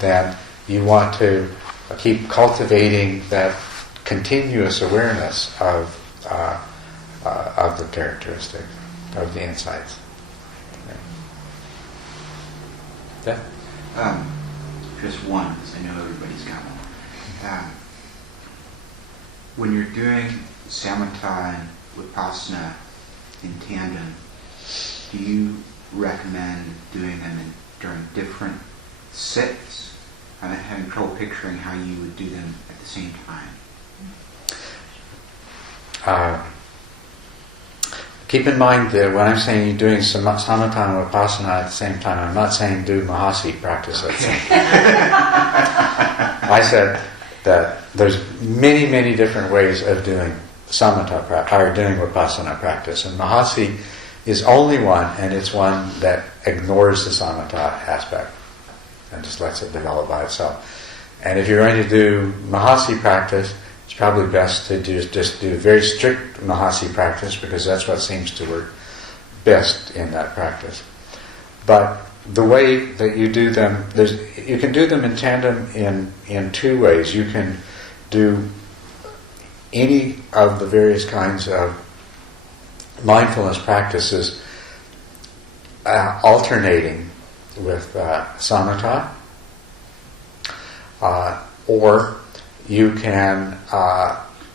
then you want to keep cultivating that continuous awareness of the characteristic, of the insights. Yeah? Just one, because I know everybody's got one. When you're doing samatha and vipassana in tandem, do you recommend doing them during different sits? kind of having trouble picturing how you would do them at the same time. Keep in mind that when I'm saying you're doing samatha and vipassana at the same time, I'm not saying do mahasi practice at the same time. I said that there's many, many different ways of doing samatha practice, or doing vipassana practice, and mahasi is only one, and it's one that ignores the samatha aspect and just lets it develop by itself. And if you're going to do mahasi practice, it's probably best to just do very strict mahasi practice, because that's what seems to work best in that practice. But the way that you do them, you can do them in tandem in two ways. You can do any of the various kinds of mindfulness practices alternating with samatha, or you can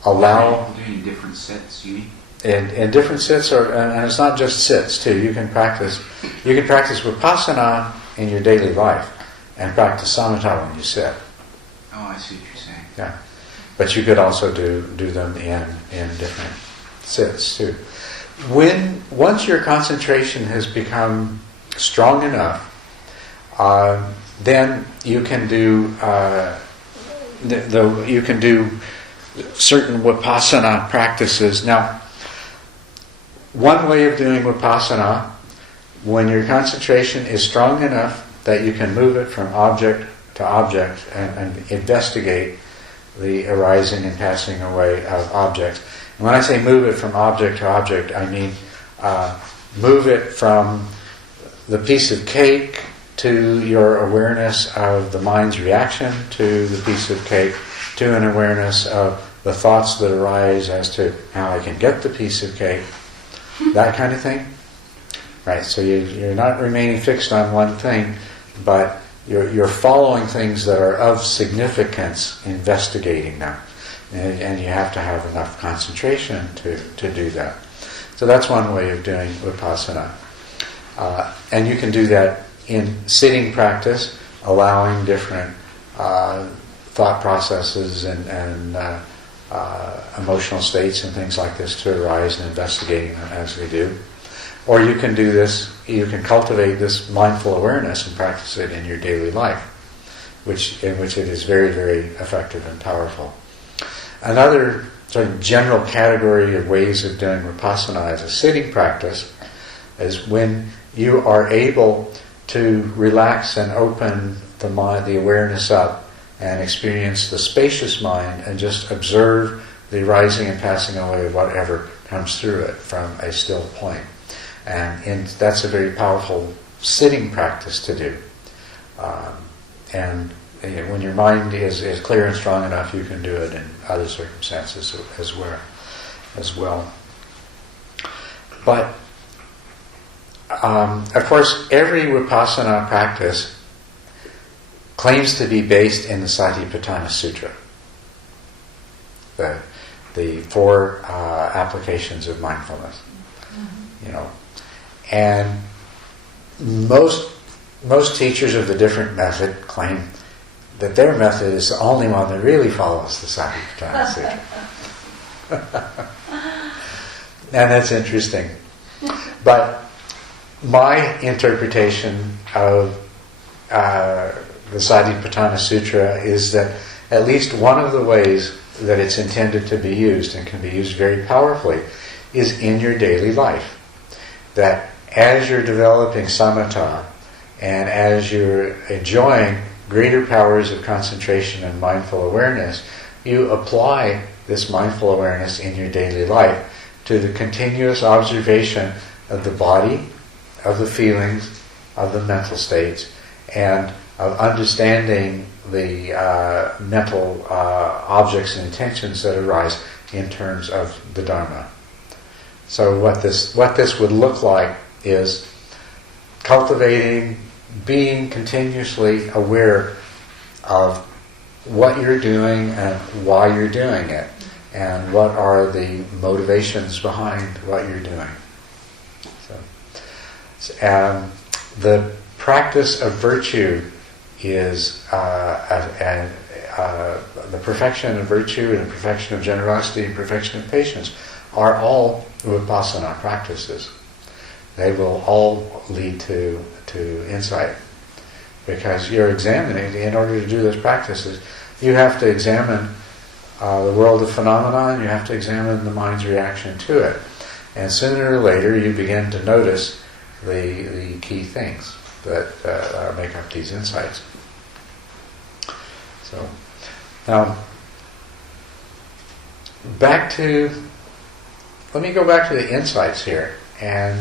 allow doing different sets. You mean? In different sits, and it's not just sits too. You can practice vipassana in your daily life, and practice samatha when you sit. Oh, I see what you're saying. Yeah, but you could also do them in different sits too. Once your concentration has become strong enough, then you can do you can do certain vipassana practices. Now, one way of doing vipassana, when your concentration is strong enough that you can move it from object to object and investigate the arising and passing away of objects. And when I say move it from object to object, I mean move it from the piece of cake to your awareness of the mind's reaction to the piece of cake, to an awareness of the thoughts that arise as to how I can get the piece of cake, that kind of thing. Right, so you're not remaining fixed on one thing, but you're following things that are of significance, investigating them. And you have to have enough concentration to do that. So that's one way of doing vipassana. And you can do that in sitting practice, allowing different thought processes and emotional states and things like this to arise, and investigating them as we do. Or you can do this, you can cultivate this mindful awareness and practice it in your daily life, in which it is very, very effective and powerful. Another sort of general category of ways of doing vipassana as a sitting practice is when you are able to relax and open the mind, the awareness up, and experience the spacious mind, and just observe the rising and passing away of whatever comes through it from a still point. And that's a very powerful sitting practice to do. And when your mind is clear and strong enough, you can do it in other circumstances as well. But of course, every vipassana practice claims to be based in the Satipatthana Sutra, the four applications of mindfulness. And most teachers of the different method claim that their method is the only one that really follows the Satipatthana Sutra. And that's interesting. But my interpretation of the Satipatthana Sutra is that at least one of the ways that it's intended to be used, and can be used very powerfully, is in your daily life. That as you're developing samatha, and as you're enjoying greater powers of concentration and mindful awareness, you apply this mindful awareness in your daily life to the continuous observation of the body, of the feelings, of the mental states, and of understanding the mental objects and intentions that arise in terms of the Dharma. So what this would look like is cultivating, being continuously aware of what you're doing and why you're doing it, and what are the motivations behind what you're doing. So, the practice of virtue is the perfection of virtue and the perfection of generosity and perfection of patience are all vipassana practices. They will all lead to insight, because you're examining. In order to do those practices, you have to examine the world of phenomena, and you have to examine the mind's reaction to it. And sooner or later, you begin to notice the key things that make up these insights. So, now, let me go back to the insights here. And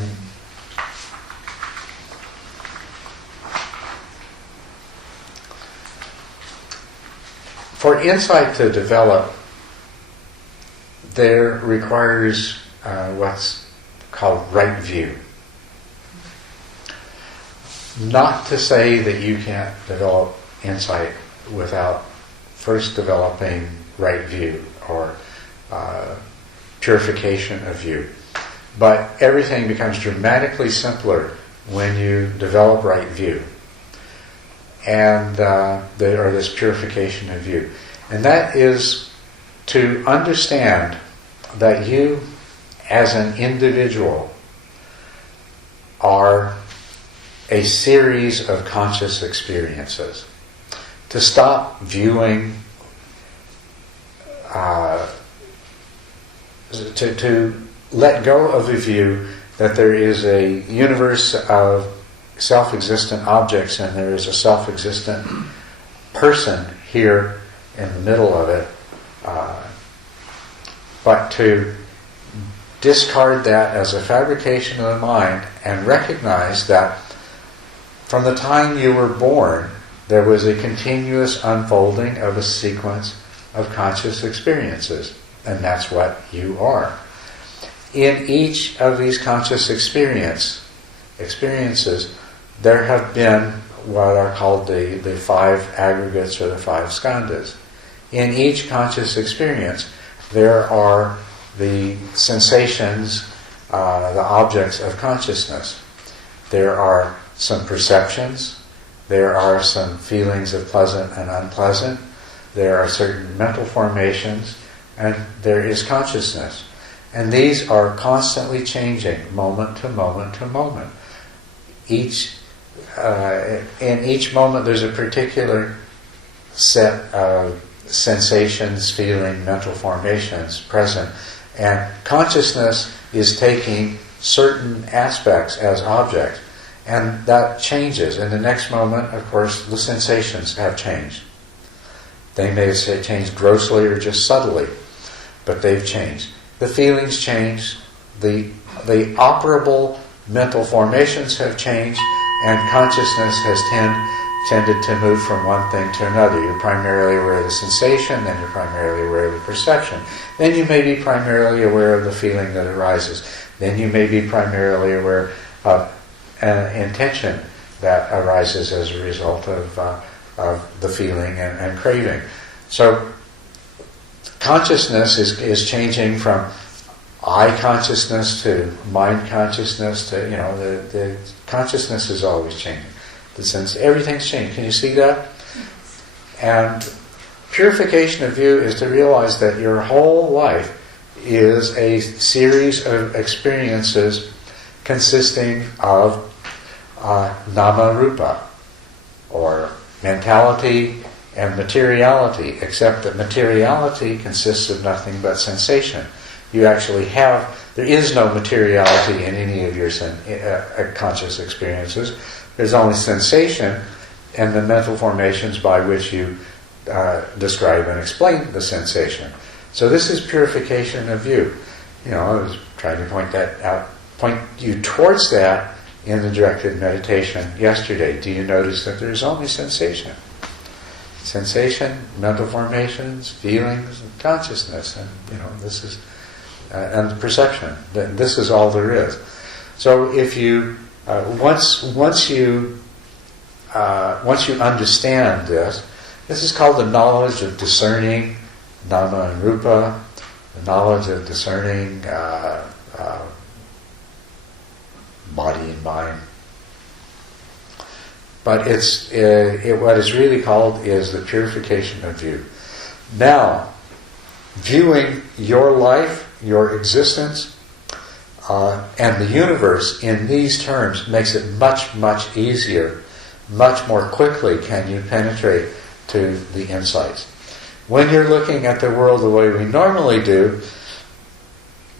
for insight to develop, there requires what's called right view. Not to say that you can't develop insight without first developing right view or purification of view. But everything becomes dramatically simpler when you develop right view. And or this purification of view. And that is to understand that you as an individual are a series of conscious experiences. To stop viewing, to let go of the view that there is a universe of self-existent objects and there is a self-existent person here in the middle of it, but to discard that as a fabrication of the mind and recognize that from the time you were born, there was a continuous unfolding of a sequence of conscious experiences, and that's what you are. In each of these conscious experiences, there have been what are called the five aggregates or the five skandhas. In each conscious experience, there are the sensations, the objects of consciousness. There are some perceptions, there are some feelings of pleasant and unpleasant, there are certain mental formations, and there is consciousness. And these are constantly changing, moment to moment to moment. In each moment there's a particular set of sensations, feeling, mental formations present. And consciousness is taking certain aspects as objects. And that changes. In the next moment, of course, the sensations have changed. They may have changed grossly or just subtly, but they've changed. The feelings change, the operable mental formations have changed, and consciousness has tended to move from one thing to another. You're primarily aware of the sensation, then you're primarily aware of the perception. Then you may be primarily aware of the feeling that arises. Then you may be primarily aware of intention that arises as a result of the feeling and craving. So consciousness is changing from I consciousness to mind consciousness to, the consciousness is always changing. The sense, everything's changing. Can you see that? And purification of view is to realize that your whole life is a series of experiences consisting of nama rupa, or mentality and materiality, except that materiality consists of nothing but sensation. You actually there is no materiality in any of your conscious experiences. There's only sensation and the mental formations by which you describe and explain the sensation. So this is purification of view. I was trying to point you towards that in the directed meditation yesterday. Do you notice that there's only sensation? Sensation, mental formations, feelings, and consciousness, and this is and perception. This is all there is. So if you once you understand this is called the knowledge of discerning nama and rupa, the knowledge of discerning body and mind. But what is really called is the purification of view. Now, viewing your life, your existence, and the universe in these terms makes it much, much easier, much more quickly can you penetrate to the insights. When you're looking at the world the way we normally do,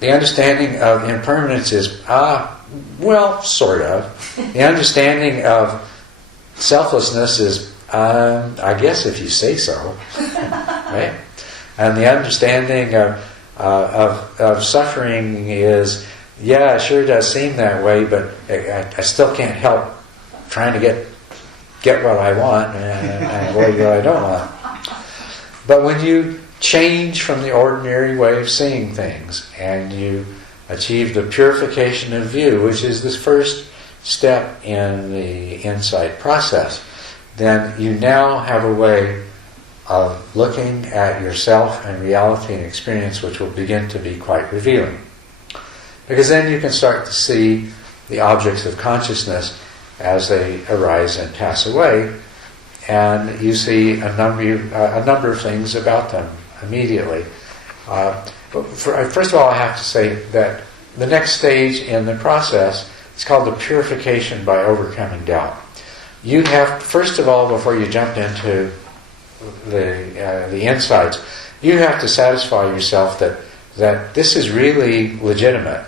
the understanding of impermanence is, well, sort of. The understanding of selflessness is, I guess if you say so, right? And the understanding of suffering is, yeah, it sure does seem that way, but I still can't help trying to get what I want and avoid what I don't want. But when you change from the ordinary way of seeing things and you achieve the purification of view, which is the first step in the insight process, then you now have a way of looking at yourself and reality and experience which will begin to be quite revealing. Because then you can start to see the objects of consciousness as they arise and pass away, and you see a number of things about them immediately. First of all, I have to say that the next stage in the process is called the purification by overcoming doubt. You have, first of all, before you jump into the insights, you have to satisfy yourself that this is really legitimate,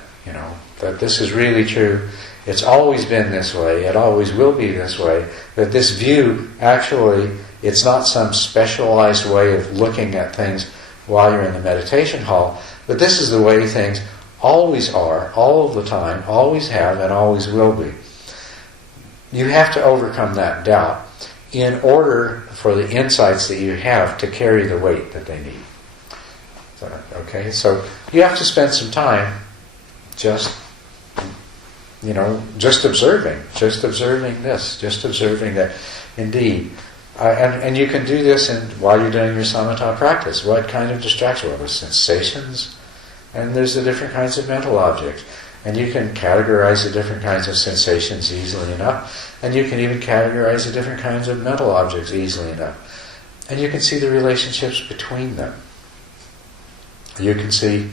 that this is really true. It's always been this way, it always will be this way, that this view, actually, it's not some specialized way of looking at things while you're in the meditation hall, but this is the way things always are, all of the time, always have, and always will be. You have to overcome that doubt in order for the insights that you have to carry the weight that they need. So you have to spend some time just observing this, just observing that indeed. And you can do this while you're doing your samatha practice. What kind of distraction? Well, there's sensations, and there's the different kinds of mental objects. And you can categorize the different kinds of sensations easily enough, and you can even categorize the different kinds of mental objects easily enough. And you can see the relationships between them. You can see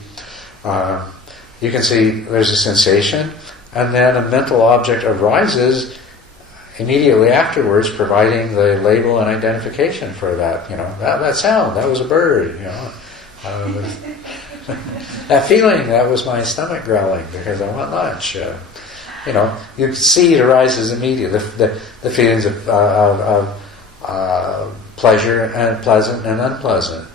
there's a sensation, and then a mental object arises immediately afterwards, providing the label and identification for that. That sound, that was a bird. That feeling, that was my stomach growling because I want lunch. You can see it arises immediately. The feelings of pleasure and pleasant and unpleasant.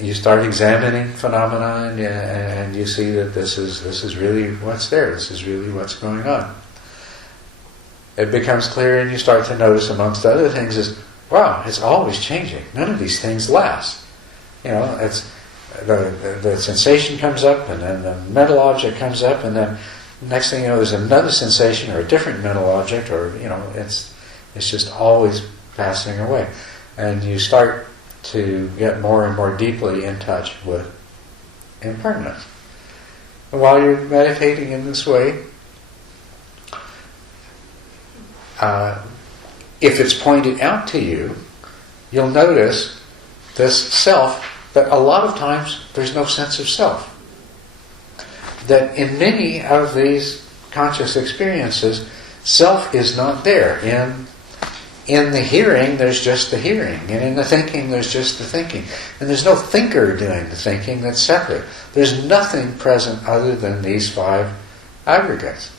You start examining phenomena, and you see that this is really what's there. This is really what's going on. It becomes clear, and you start to notice, amongst other things, is wow, it's always changing. None of these things last. It's the sensation comes up, and then the mental object comes up, and then next thing you know, there's another sensation or a different mental object, or it's just always passing away, and you start to get more and more deeply in touch with impermanence. And while you're meditating in this way, if it's pointed out to you, you'll notice this self, but a lot of times there's no sense of self. That in many of these conscious experiences, self is not there. In the hearing, there's just the hearing. And in the thinking, there's just the thinking. And there's no thinker doing the thinking that's separate. There's nothing present other than these 5 aggregates.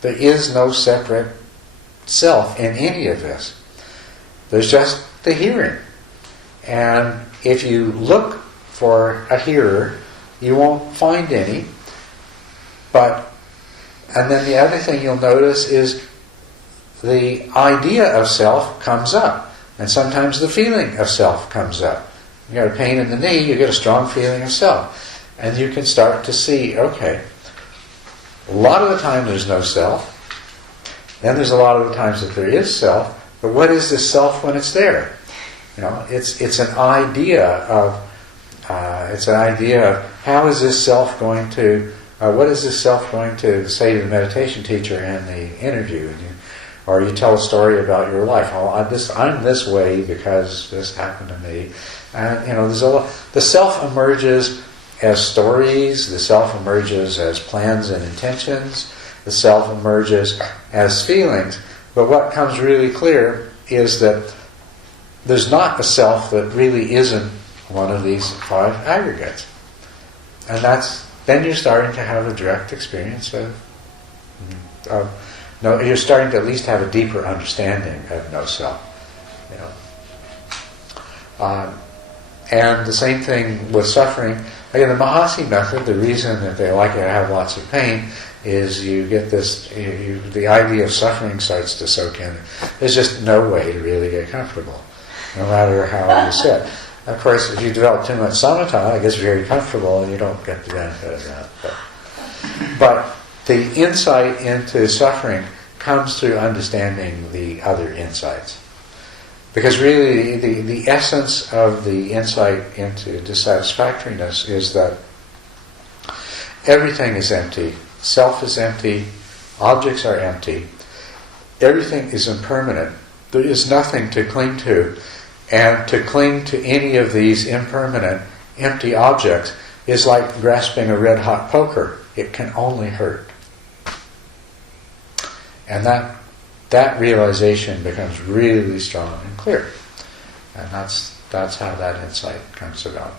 There is no separate self in any of this. There's just the hearing. And if you look for a hearer, you won't find any. And then the other thing you'll notice is the idea of self comes up. And sometimes the feeling of self comes up. You got a pain in the knee, you get a strong feeling of self. And you can start to see, okay, a lot of the time there's no self. Then there's a lot of the times that there is self. But what is this self when it's there? It's an idea of how is this self going to what is this self going to say to the meditation teacher in the interview? And Or you tell a story about your life. Oh, I'm this way because this happened to me. And, there's a lot. The self emerges as stories. The self emerges as plans and intentions. The self emerges as feelings. But what comes really clear is that there's not a self that really isn't one of these 5 aggregates. And then you're starting to have a direct experience of no, you're starting to at least have a deeper understanding of no self. And the same thing with suffering. Again, the Mahasi method, the reason that they like to have lots of pain is you get this, the idea of suffering starts to soak in. There's just no way to really get comfortable, no matter how you sit. Of course, if you develop too much samatha, it gets very comfortable and you don't get the benefit of that. But the insight into suffering comes through understanding the other insights. Because really, the essence of the insight into dissatisfactoriness is that everything is empty. Self is empty. Objects are empty. Everything is impermanent. There is nothing to cling to. And to cling to any of these impermanent, empty objects is like grasping a red-hot poker. It can only hurt. And that realization becomes really strong and clear. And that's how that insight comes about.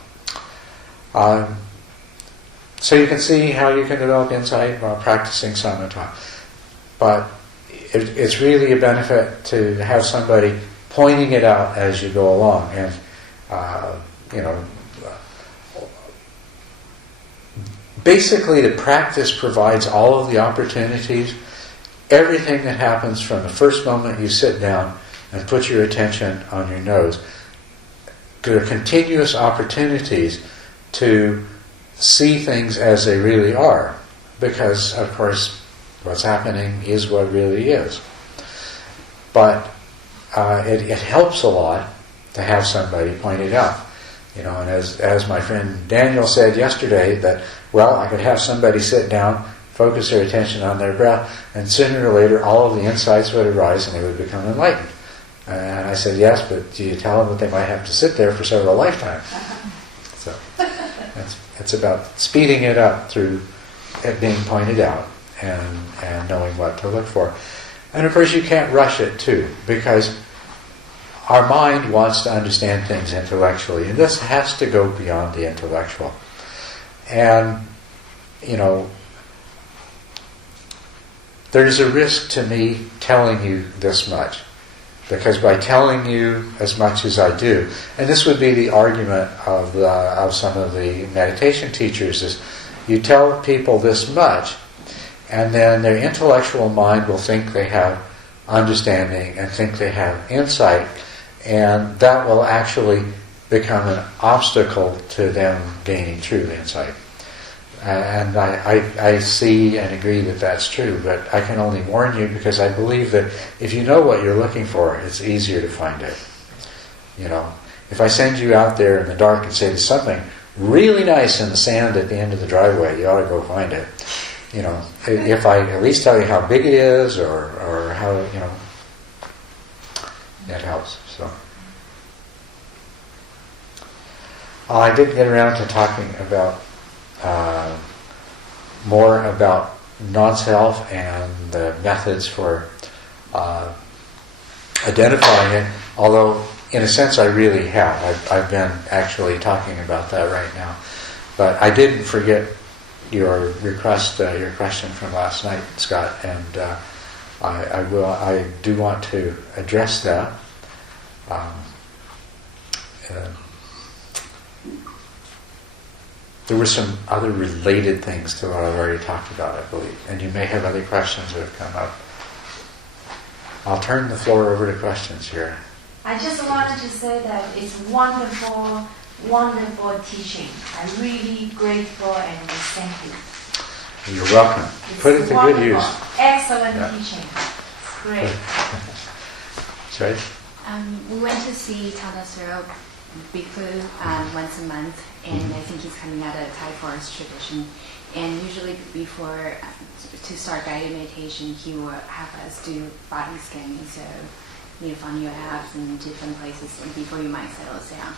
So you can see how you can develop insight while practicing samatha. But it's really a benefit to have somebody pointing it out as you go along. And, basically the practice provides all of the opportunities. Everything that happens from the first moment you sit down and put your attention on your nose, there are continuous opportunities to see things as they really are. Because, of course, what's happening is what really is. But it helps a lot to have somebody point it out. And as my friend Daniel said yesterday, that, I could have somebody sit down, focus their attention on their breath, and sooner or later all of the insights would arise and they would become enlightened. And I said, yes, but do you tell them that they might have to sit there for several lifetimes? So it's about speeding it up through it being pointed out and knowing what to look for. And of course you can't rush it too, because our mind wants to understand things intellectually, and this has to go beyond the intellectual. And, there's a risk to me telling you this much, because by telling you as much as I do, and this would be the argument of some of the meditation teachers, is you tell people this much, and then their intellectual mind will think they have understanding and think they have insight, and that will actually become an obstacle to them gaining true insight. And I see and agree that that's true, but I can only warn you because I believe that if you know what you're looking for, it's easier to find it. If I send you out there in the dark and say there's something really nice in the sand at the end of the driveway, you ought to go find it. If I at least tell you how big it is or how, that helps. So I did get around to talking about more about non-self and the methods for identifying it, although in a sense I really have. I've been actually talking about that right now. But I didn't forget your request, your question from last night, Scott, and I do want to address that. There were some other related things to what I've already talked about, I believe, and you may have other questions that have come up. I'll turn the floor over to questions here. I just wanted to say that it's wonderful, wonderful teaching. I'm really grateful and thank you. You're welcome. It's Put it to wonderful. good use. Excellent Yeah. teaching. Great. Sorry? We went to see Culadasa bhikkhu once a month, and I think he's coming out of Thai forest tradition. And usually before to start guided meditation, he will have us do body scanning, so you find your abs in different places before your mind settles down.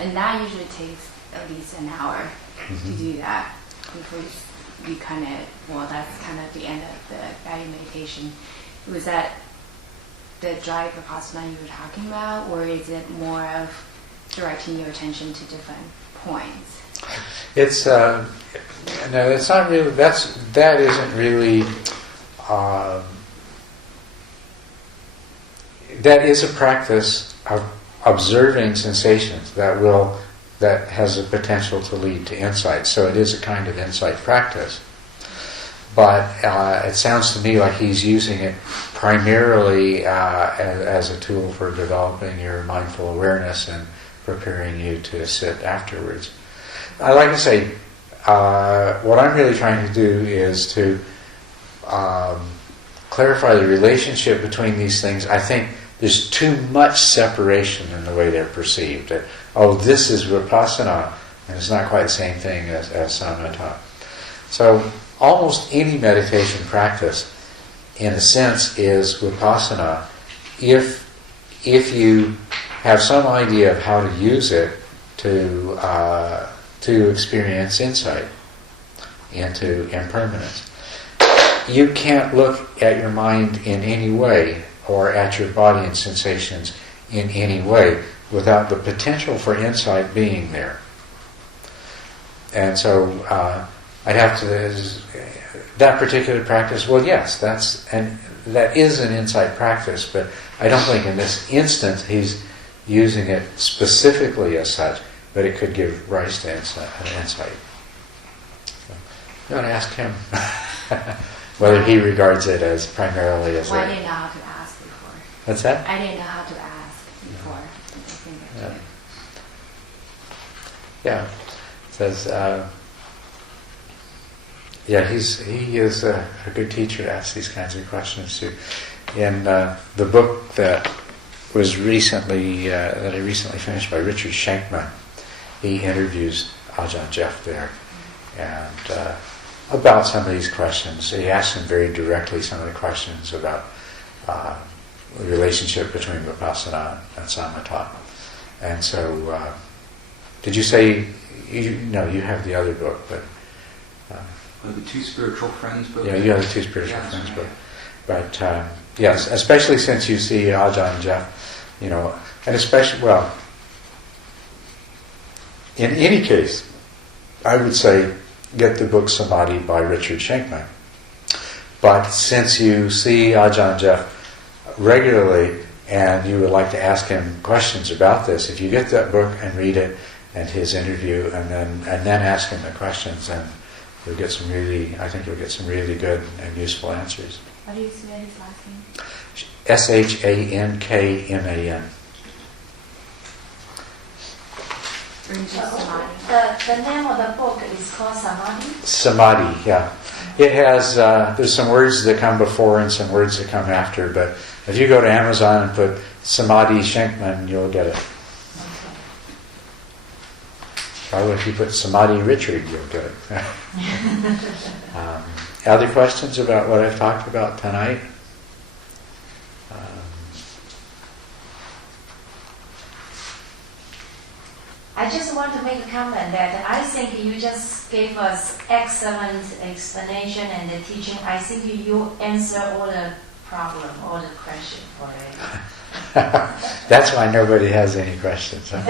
And that usually takes at least an hour to do that before you kind of, that's kind of the end of the guided meditation. Was that the dry vipassana you were talking about, or is it more of directing your attention to different points? It's no, it's not really. That isn't really. That is a practice of observing sensations that has a potential to lead to insight. So it is a kind of insight practice. But it sounds to me like he's using it primarily as a tool for developing your mindful awareness and preparing you to sit afterwards. I like to say, what I'm really trying to do is to clarify the relationship between these things. I think there's too much separation in the way they're perceived. That, this is vipassana, and it's not quite the same thing as samatha. So almost any meditation practice, in a sense, is vipassana if you have some idea of how to use it to experience insight into impermanence. You can't look at your mind in any way or at your body and sensations in any way without the potential for insight being there. And so I'd have to, that particular practice, yes, that is an insight practice, but I don't think in this instance he's using it specifically as such, but it could give rise to insight. So, you want to ask him whether he regards it as primarily as I didn't know how to ask before. What's that? I didn't know how to ask before. Yeah. It says, he is a good teacher to ask these kinds of questions too. In the book that was recently that I recently finished by Richard Schenkman, he interviews Ajahn Jeff there, and about some of these questions. He asks him very directly some of the questions about the relationship between vipassana and samatha. And so, did you say you have the other book, but the Two Spiritual Friends book? Yeah, you have the Two Spiritual Friends book. But yes, especially since you see Ajahn Jeff, and especially, in any case, I would say get the book Samadhi by Richard Schenkman. But since you see Ajahn Jeff regularly and you would like to ask him questions about this, if you get that book and read it and his interview and then ask him the questions, then you'll get some really good and useful answers. How do you spell his last name? Shankman. The name of the book is called Samadhi? Samadhi, yeah. It has, there's some words that come before and some words that come after, but if you go to Amazon and put Samadhi Schenkman, you'll get it. Probably if you put Samadhi Richard, you'll get it. Other questions about what I've talked about tonight? I just want to make a comment that I think you just gave us excellent explanation and the teaching. I think you answer all the problem, all the questions already. That's why nobody has any questions. Huh?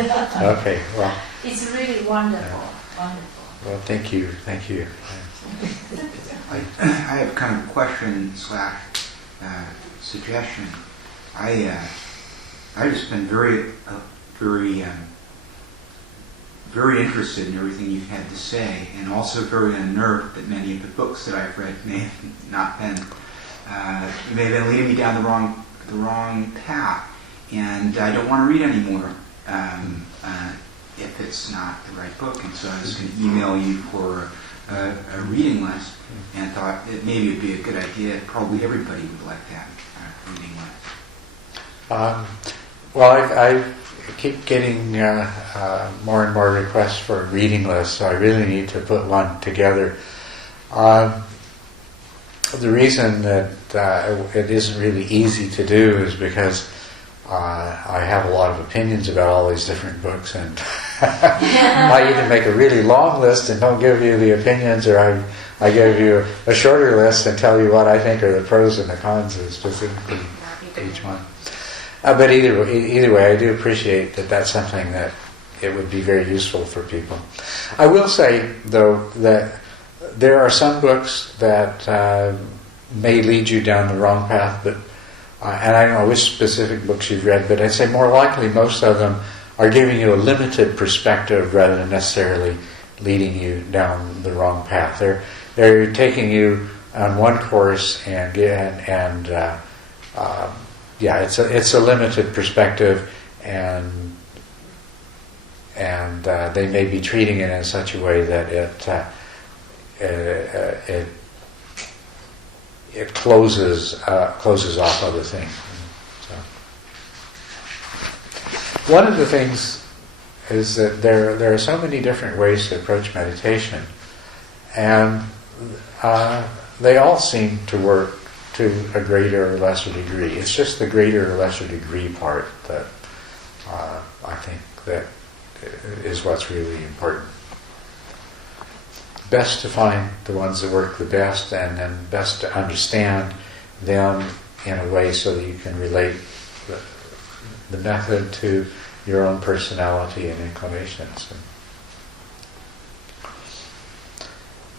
Okay, well. It's really wonderful, wonderful. Well, thank you. I have kind of a question / suggestion. I've just been very interested in everything you've had to say, and also very unnerved that many of the books that I've read may have not been, you may have been leading me down the wrong path, and I don't want to read anymore if it's not the right book. And so I was going to email you for a reading list, and thought that maybe it would be a good idea. Probably everybody would like that reading list. Well, keep getting more and more requests for reading lists, so I really need to put one together. The reason that it isn't really easy to do is because I have a lot of opinions about all these different books, and I either make a really long list and don't give you the opinions, or I give you a shorter list and tell you what I think are the pros and the cons of specifically each one. But either way, I do appreciate that that's something that it would be very useful for people. I will say, though, that there are some books that may lead you down the wrong path, but and I don't know which specific books you've read, but I'd say more likely most of them are giving you a limited perspective rather than necessarily leading you down the wrong path. They're taking you on one course, and it's a limited perspective, and they may be treating it in such a way that it closes off other things. So, one of the things is that there are so many different ways to approach meditation, and they all seem to work to a greater or lesser degree. It's just the greater or lesser degree part that I think that is what's really important. Best to find the ones that work the best, and then best to understand them in a way so that you can relate the method to your own personality and inclinations.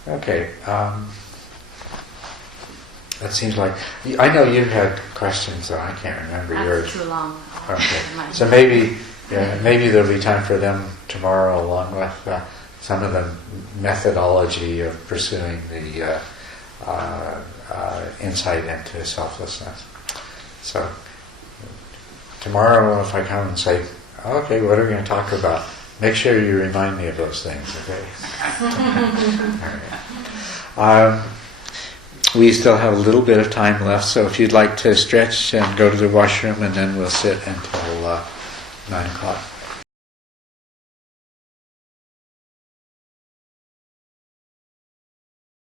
Okay. That seems like... I know you had questions, though I can't remember yours. That's too long. Okay. So maybe there'll be time for them tomorrow, along with some of the methodology of pursuing the insight into selflessness. So tomorrow, if I come and say, okay, what are we going to talk about? Make sure you remind me of those things, okay? All right. We still have a little bit of time left, so if you'd like to stretch and go to the washroom, and then we'll sit until 9 o'clock.